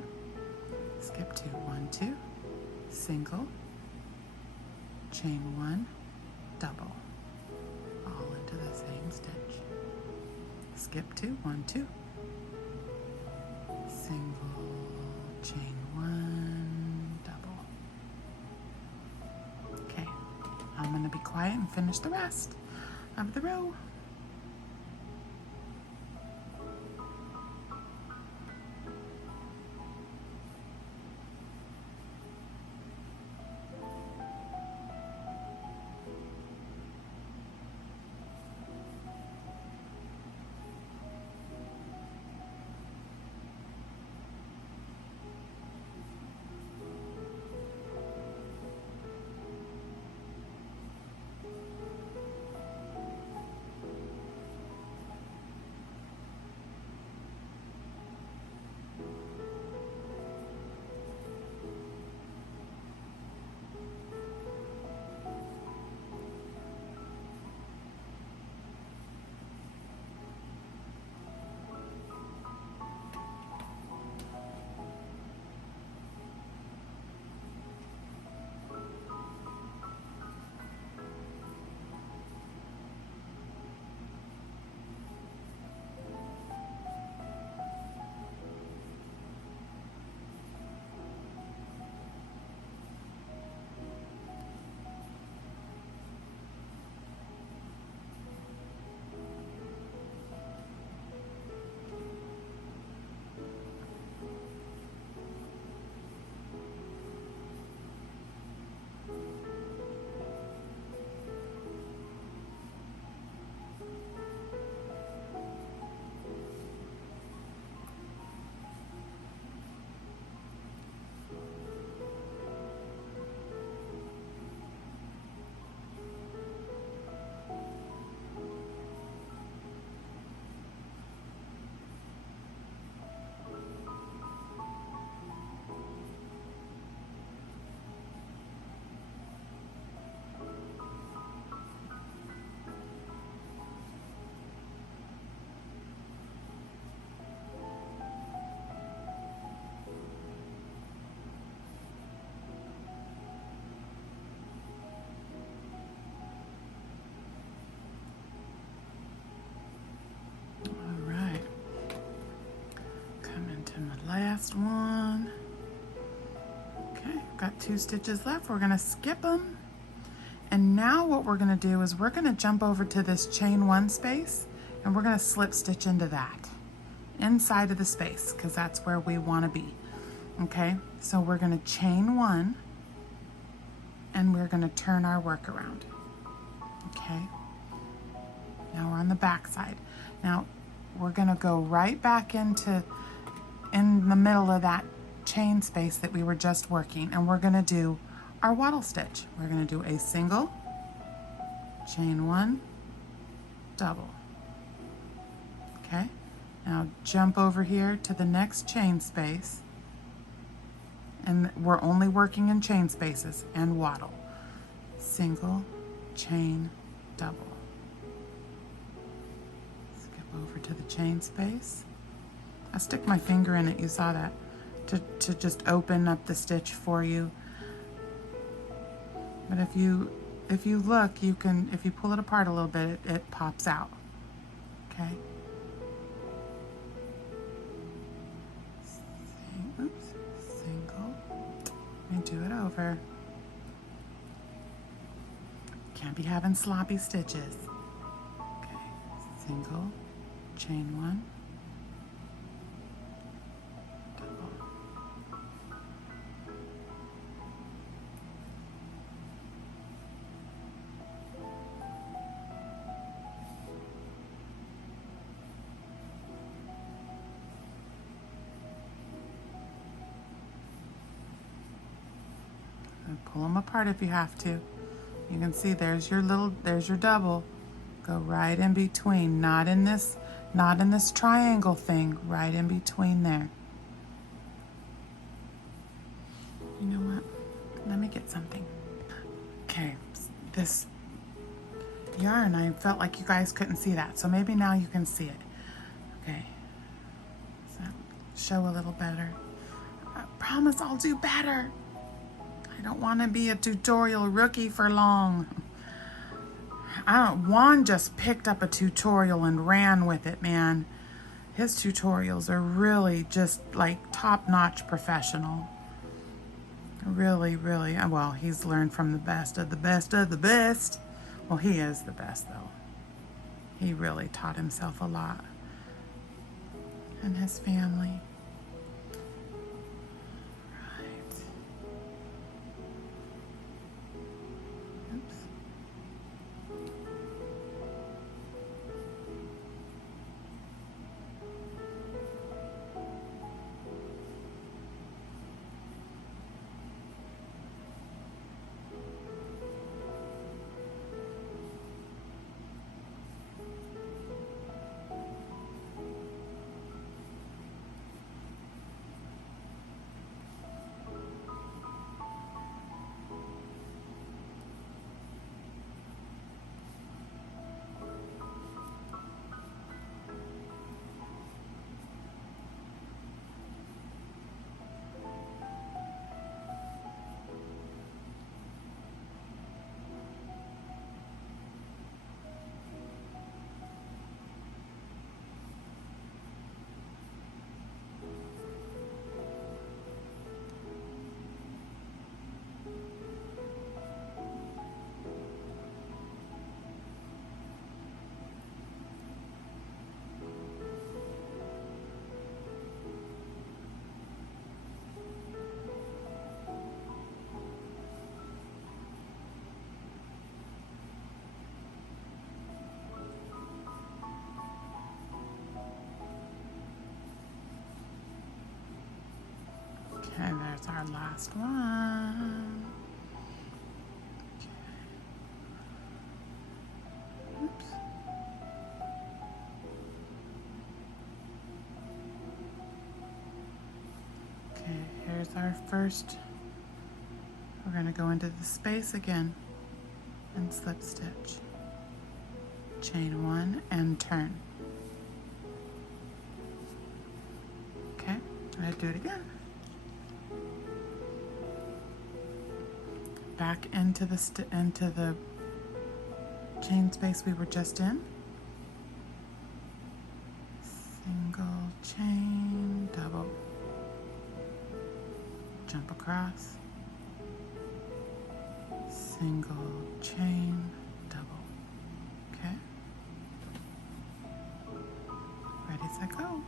skip 2, 1, 2. Single, chain 1, double, all into the same stitch. Skip 2, 1, 2. Single, chain 1, double. Okay, I'm going to be quiet and finish the rest of the row. Last one. Okay, got 2 stitches left. We're going to skip them. And now what we're going to do is we're going to jump over to this chain 1 space, and we're going to slip stitch into that inside of the space, because that's where we want to be. Okay, so we're going to chain 1, and we're going to turn our work around. Okay, now we're on the back side. Now we're going to go right back in the middle of that chain space that we were just working, and we're going to do our waddle stitch. We're going to do a single, chain one, double. Okay, now jump over here to the next chain space, and we're only working in chain spaces, and waddle. Single, chain, double. Skip over to the chain space. I stick my finger in it, you saw that, to just open up the stitch for you. But if you look, you can, if you pull it apart a little bit, it pops out. Okay. Oops, single. Let me do it over. Can't be having sloppy stitches. Okay, single, chain one, double. And pull them apart if you have to. You can see there's your double. Go right in between, not in this triangle thing, right in between there. You know what? Let me get something. Okay, this yarn, I felt like you guys couldn't see that, so maybe now you can see it. Okay, does that show a little better? I promise I'll do better. I don't want to be a tutorial rookie for long. Juan just picked up a tutorial and ran with it, man. His tutorials are really just like top-notch professional. Really, really, well, he's learned from the best of the best of the best. Well, he is the best, though. He really taught himself a lot. And his family. And there's our last one. Okay. Oops. Okay, here's our first. We're going to go into the space again and slip stitch. Chain one and turn. Okay, I'm going to do it again. Back into the chain space we were just in. Single chain, double. Jump across. Single chain, double. Okay. Ready, set, go.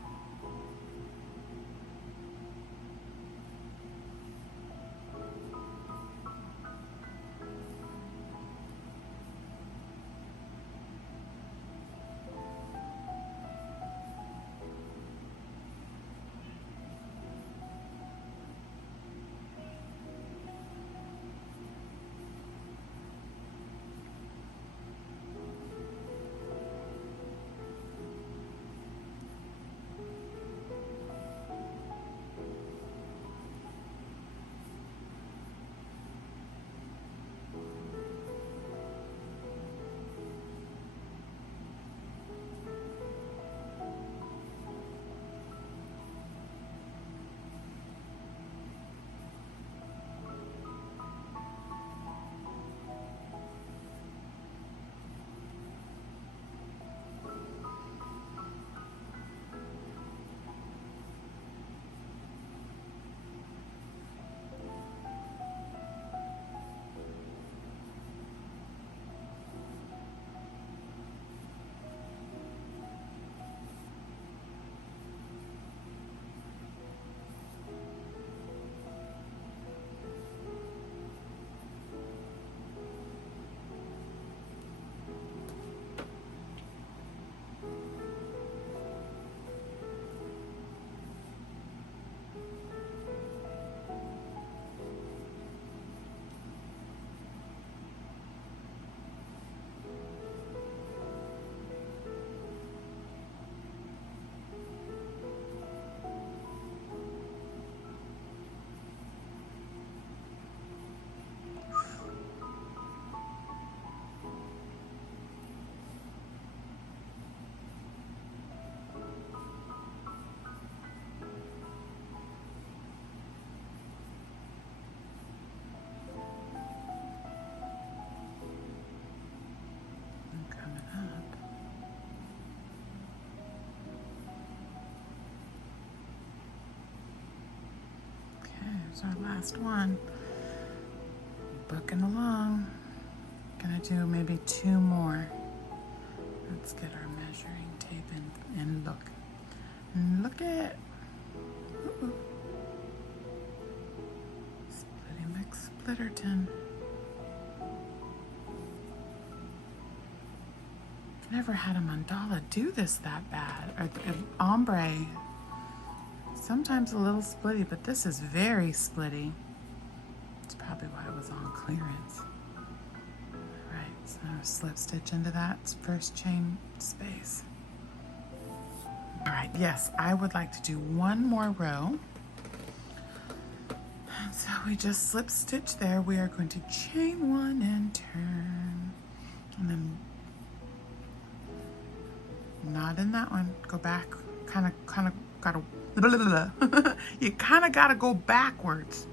There's our last one. Booking along. Gonna do maybe 2 more. Let's get our measuring tape and look. And look at Splitty McSplitterton. Never had a mandala do this that bad. Or ombre. Sometimes a little splitty, but this is very splitty. That's probably why it was on clearance. Right, so slip stitch into that first chain space. All right, yes, I would like to do 1 more row. So we just slip stitch there. We are going to chain 1 and turn. And then not in that one. Go back. Kind of gotta. You kind of gotta go backwards.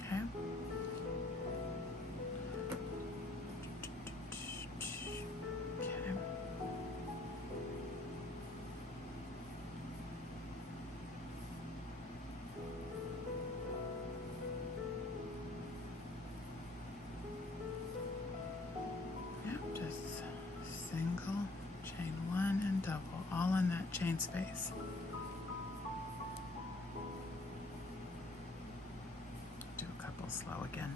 Okay. Just single, chain 1 and double, all in that chain space. Do a couple slow again.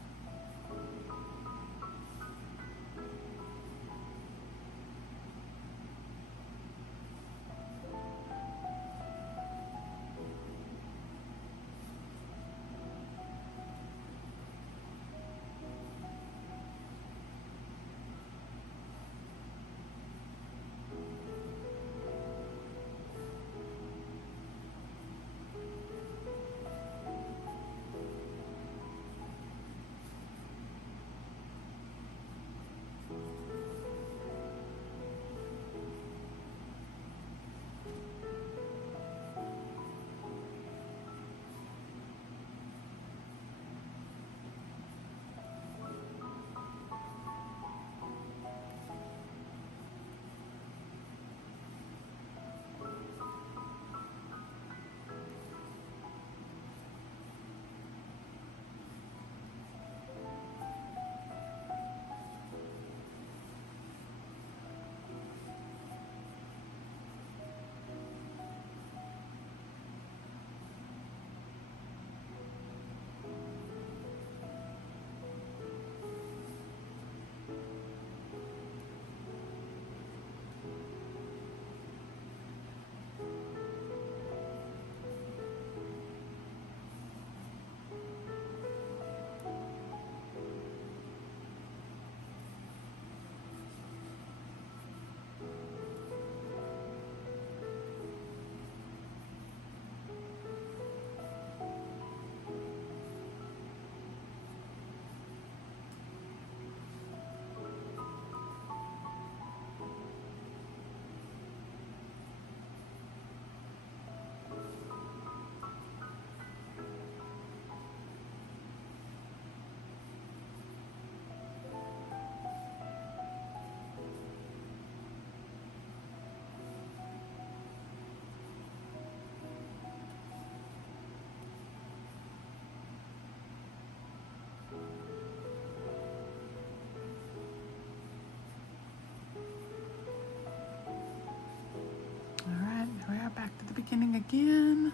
Back to the beginning again.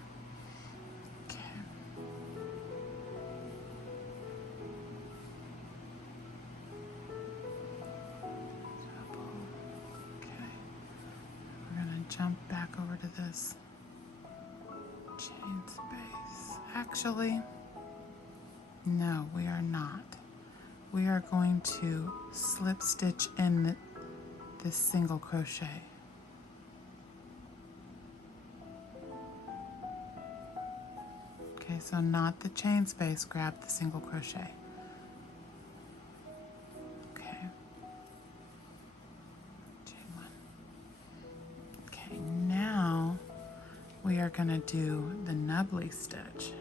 Okay. Okay. We're going to jump back over to this chain space. Actually, no, we are not. We are going to slip stitch in this single crochet. Okay, so not the chain space, grab the single crochet. Okay. Chain 1. Okay, now we are going to do the Nubbly stitch.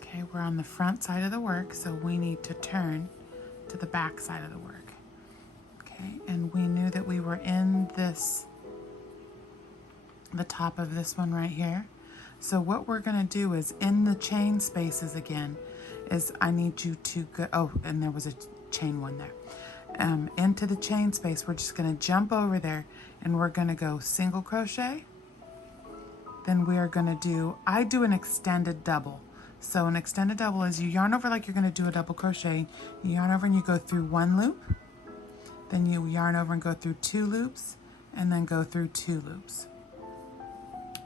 Okay, we're on the front side of the work, so we need to turn to the back side of the work. Okay, and we knew that we were in this the top of this one right here. So what we're going to do is in the chain spaces again is I need you to go, oh, and there was a chain one there. Into the chain space, we're just going to jump over there and we're going to go single crochet. Then we are going to do, I do an extended double. So an extended double is you yarn over like you're going to do a double crochet. You yarn over and you go through one loop. Then you yarn over and go through 2 loops and then go through 2 loops.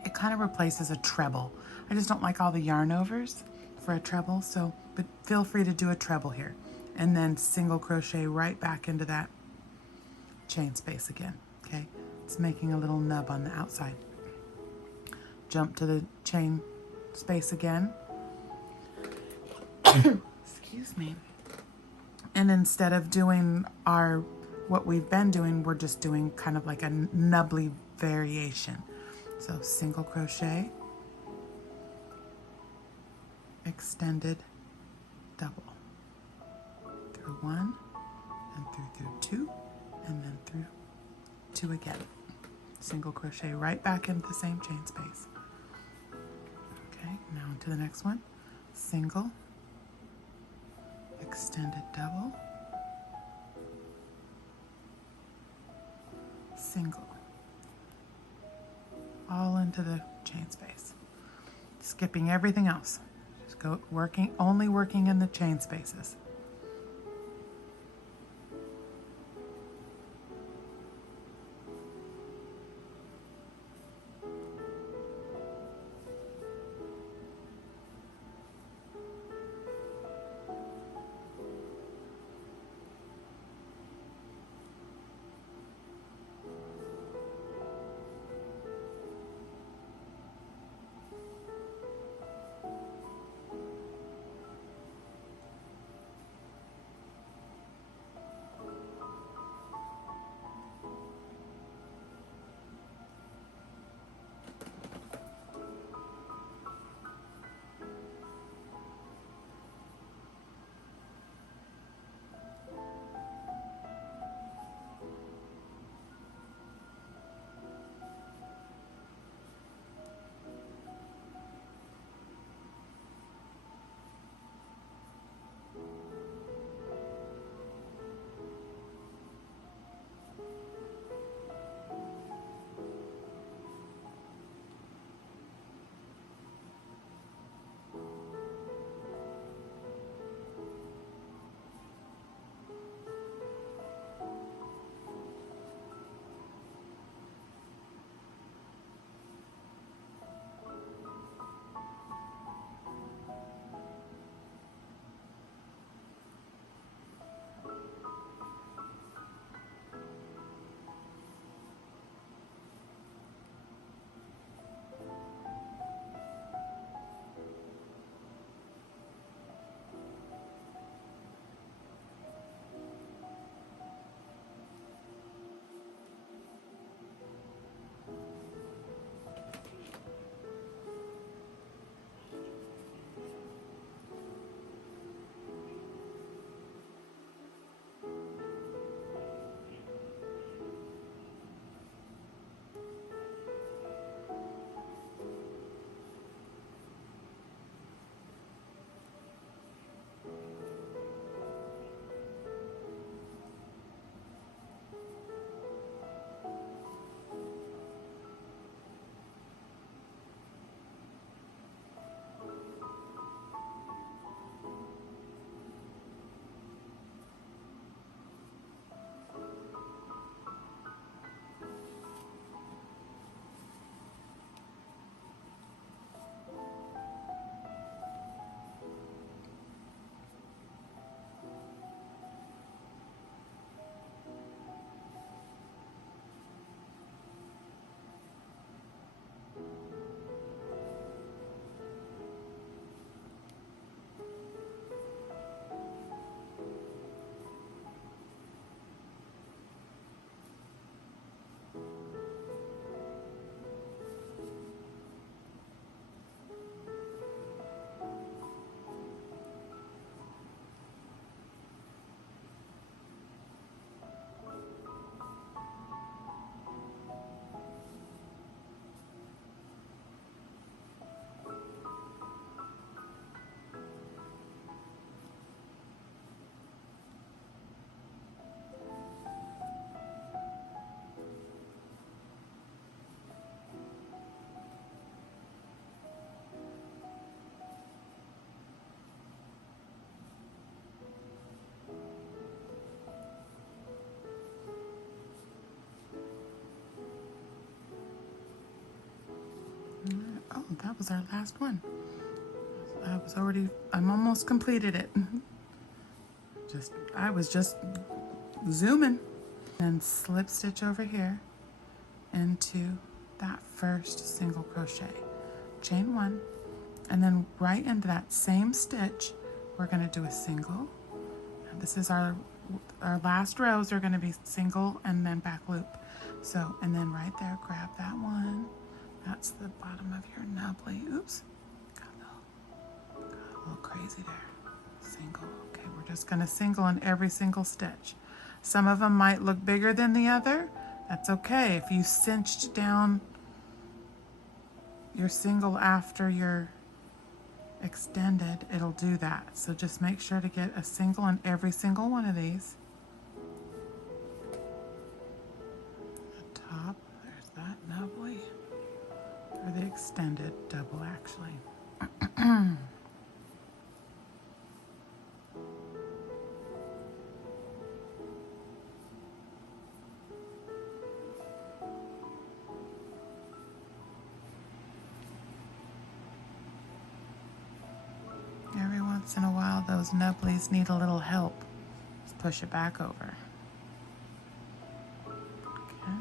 It kind of replaces a treble. I just don't like all the yarn overs for a treble, so but feel free to do a treble here. And then single crochet right back into that chain space again, okay? It's making a little nub on the outside. Jump to the chain space again. Excuse me. And instead of doing what we've been doing, we're just doing kind of like a nubbly variation. So single crochet, extended double, through 1 and through 2 and then through 2 again. Single crochet right back into the same chain space. Okay, now to the next one. Single, extended double, single, all into the chain space. Skipping everything else. Just go working, only working in the chain spaces. that was our last one. I'm almost completed it. I was just zooming. And slip stitch over here into that first single crochet. Chain one, and then right into that same stitch, we're gonna do a single. And this is our last rows are gonna be single and then back loop. So, and then right there, grab that one. That's the bottom of your nubbly. Oops, got a little crazy there. Single, okay, we're just gonna single in every single stitch. Some of them might look bigger than the other. That's okay. If you cinched down your single after your extended, it'll do that. So just make sure to get a single in every single one of these. The top, there's that nubbly, or the extended double actually. Every once in a while, those nubblies need a little help. Just push it back over. Okay.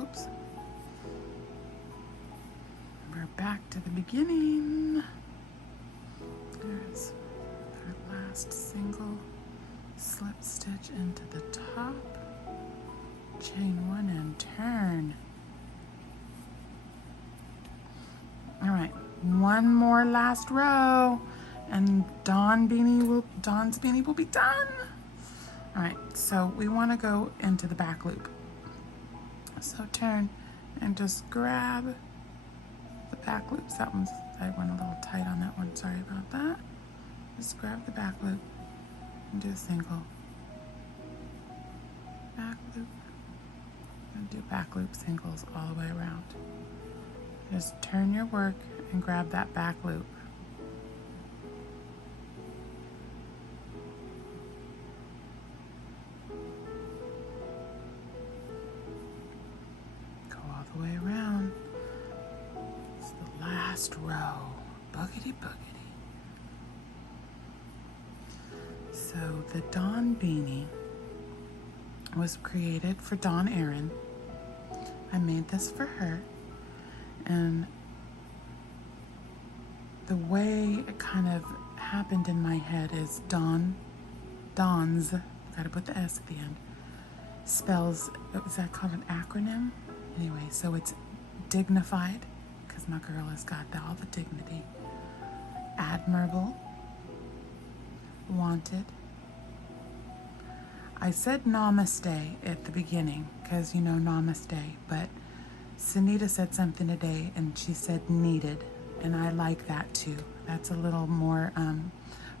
Oops. We're back to the beginning. There's our last single slip stitch into the top, chain one and turn. All right, one more last row and Dawn's beanie will be done. All right, so we want to go into the back loop. So turn and just grab the back loops. That one's, I went a little tight on that one, sorry about that. Just grab the back loop and do a single. Back loop, and do back loop singles all the way around. Just turn your work and grab that back loop. Go all the way around. It's the last row. Boogity boogity. So the Dawn beanie was created for D.A.W.N. I made this for her, and the way it kind of happened in my head is D.A.W.N.S, gotta put the S at the end, spells, is that called an acronym? Anyway, so it's Dignified, because my girl has got all the dignity. Admirable, Wanted. I said Namaste at the beginning, because you know Namaste, but Sunita said something today and she said needed, and I like that too. That's a little more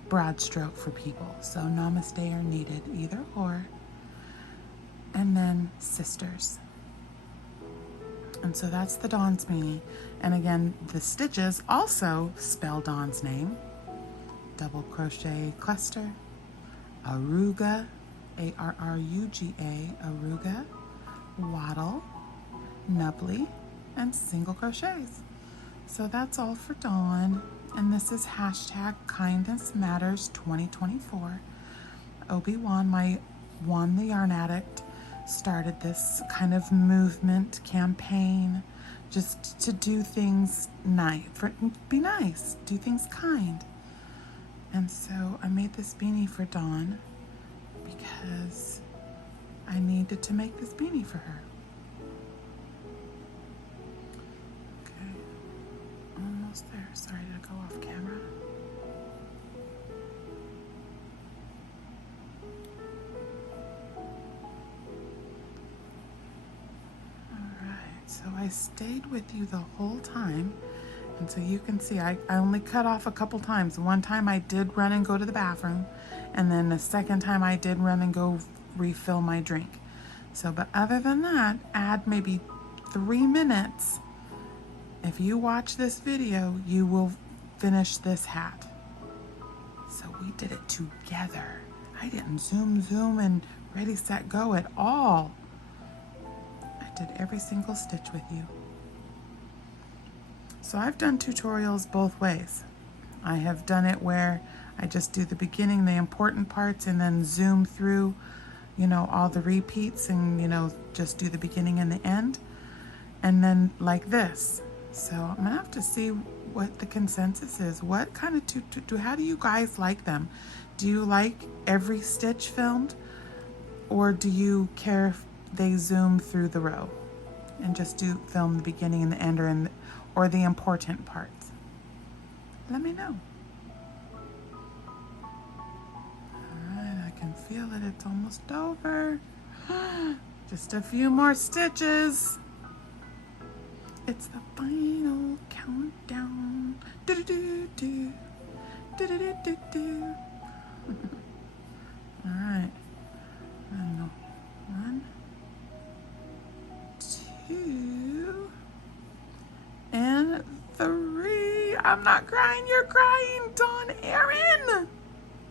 broad stroke for people. So Namaste or needed, either or. And then sisters. And so that's the Dawn's beanie. And again, the stitches also spell Dawn's name. Double crochet cluster, Arruga, A-R-R-U-G-A, Arruga, Waddle, Nubbly, and single crochets. So that's all for Dawn. And this is hashtag Kindness Matters 2024. Obi-Wan, my Juan the Yarn Addict, started this kind of movement campaign just to do things nice, be nice, do things kind. And so I made this beanie for Dawn because I needed to make this beanie for her. Okay, almost there. Sorry to go off camera. So I stayed with you the whole time, and so you can see I only cut off a couple times. One time I did run and go to the bathroom, and then the second time I did run and go refill my drink. So, but other than that, add maybe 3 minutes. If you watch this video, you will finish this hat. So we did it together. I didn't zoom and ready, set, go at all. Did every single stitch with you. So I've done tutorials both ways. I have done it where I just do the beginning, the important parts, and then zoom through, you know, all the repeats and, you know, just do the beginning and the end. And then like this. So I'm gonna have to see what the consensus is. What kind of how do you guys like them? Do you like every stitch filmed, or do you care if they zoom through the row and just film the beginning and the end, or the important parts? Let me know. All right, I can feel it. It's almost over. Just a few more stitches. It's the final countdown. Do-do-do-do. Do-do-do-do-do. All right. I don't know. 1, 2, and 3. I'm not crying, you're crying, D.A.W.N.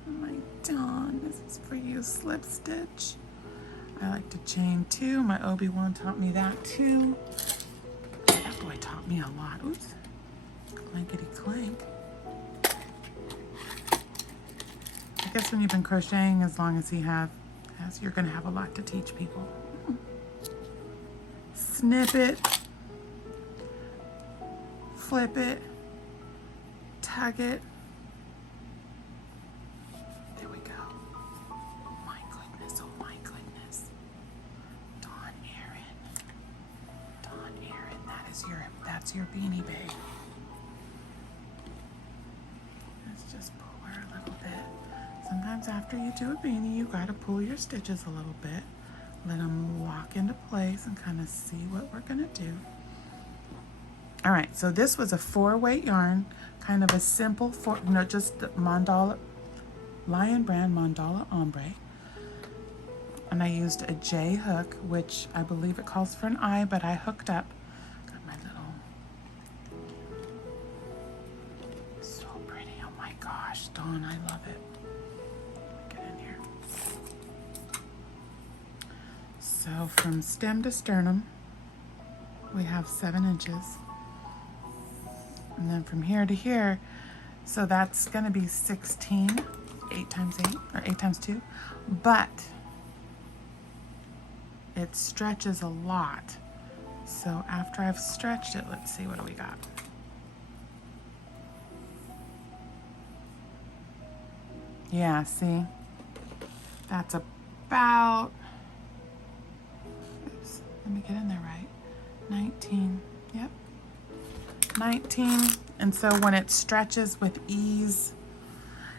My Dawn, this is for you, slip stitch. I like to chain 2. My Obi-Wan taught me that too. That boy taught me a lot. Oops. Clankety clank. I guess when you've been crocheting as long as he has, you're going to have a lot to teach people. Snip it, flip it, tug it. There we go. Oh my goodness, oh my goodness. big. Let's just pull her a little bit. Sometimes after you do a beanie, you gotta pull your stitches a little bit. Let them lock into place and kind of see what we're gonna do. All right, so this was a 4-weight yarn, kind of a simple, just the mandala, Lion Brand Mandala Ombre. And I used a J hook, which I believe it calls for an I, but I hooked up. Got my little, so pretty, oh my gosh, Dawn, I love it. Get in here. So from stem to sternum, we have 7 inches. And then from here to here, so that's gonna be 16, 8 times 8, or 8 times 2, but it stretches a lot. So after I've stretched it, let's see, what do we got? Yeah, see? That's about, oops, let me get in there right. 19, yep. 19, and so when it stretches with ease.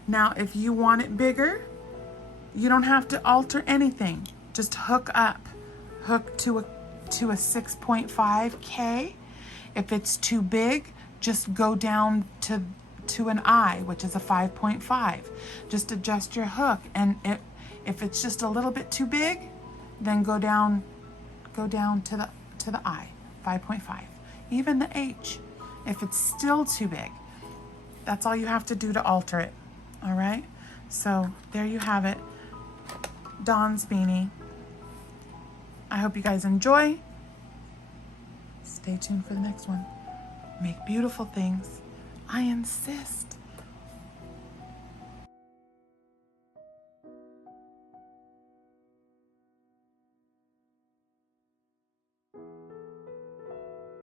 Now, if you want it bigger, you don't have to alter anything. Just hook up. Hook to a 6.5K. If it's too big, just go down to an I, which is a 5.5. Just adjust your hook, and if it's just a little bit too big, then go down to the I, 5.5. Even the H, if it's still too big, that's all you have to do to alter it. All right, so there you have it, Dawn's beanie. I hope you guys enjoy. Stay tuned for the next one. Make beautiful things. I insist.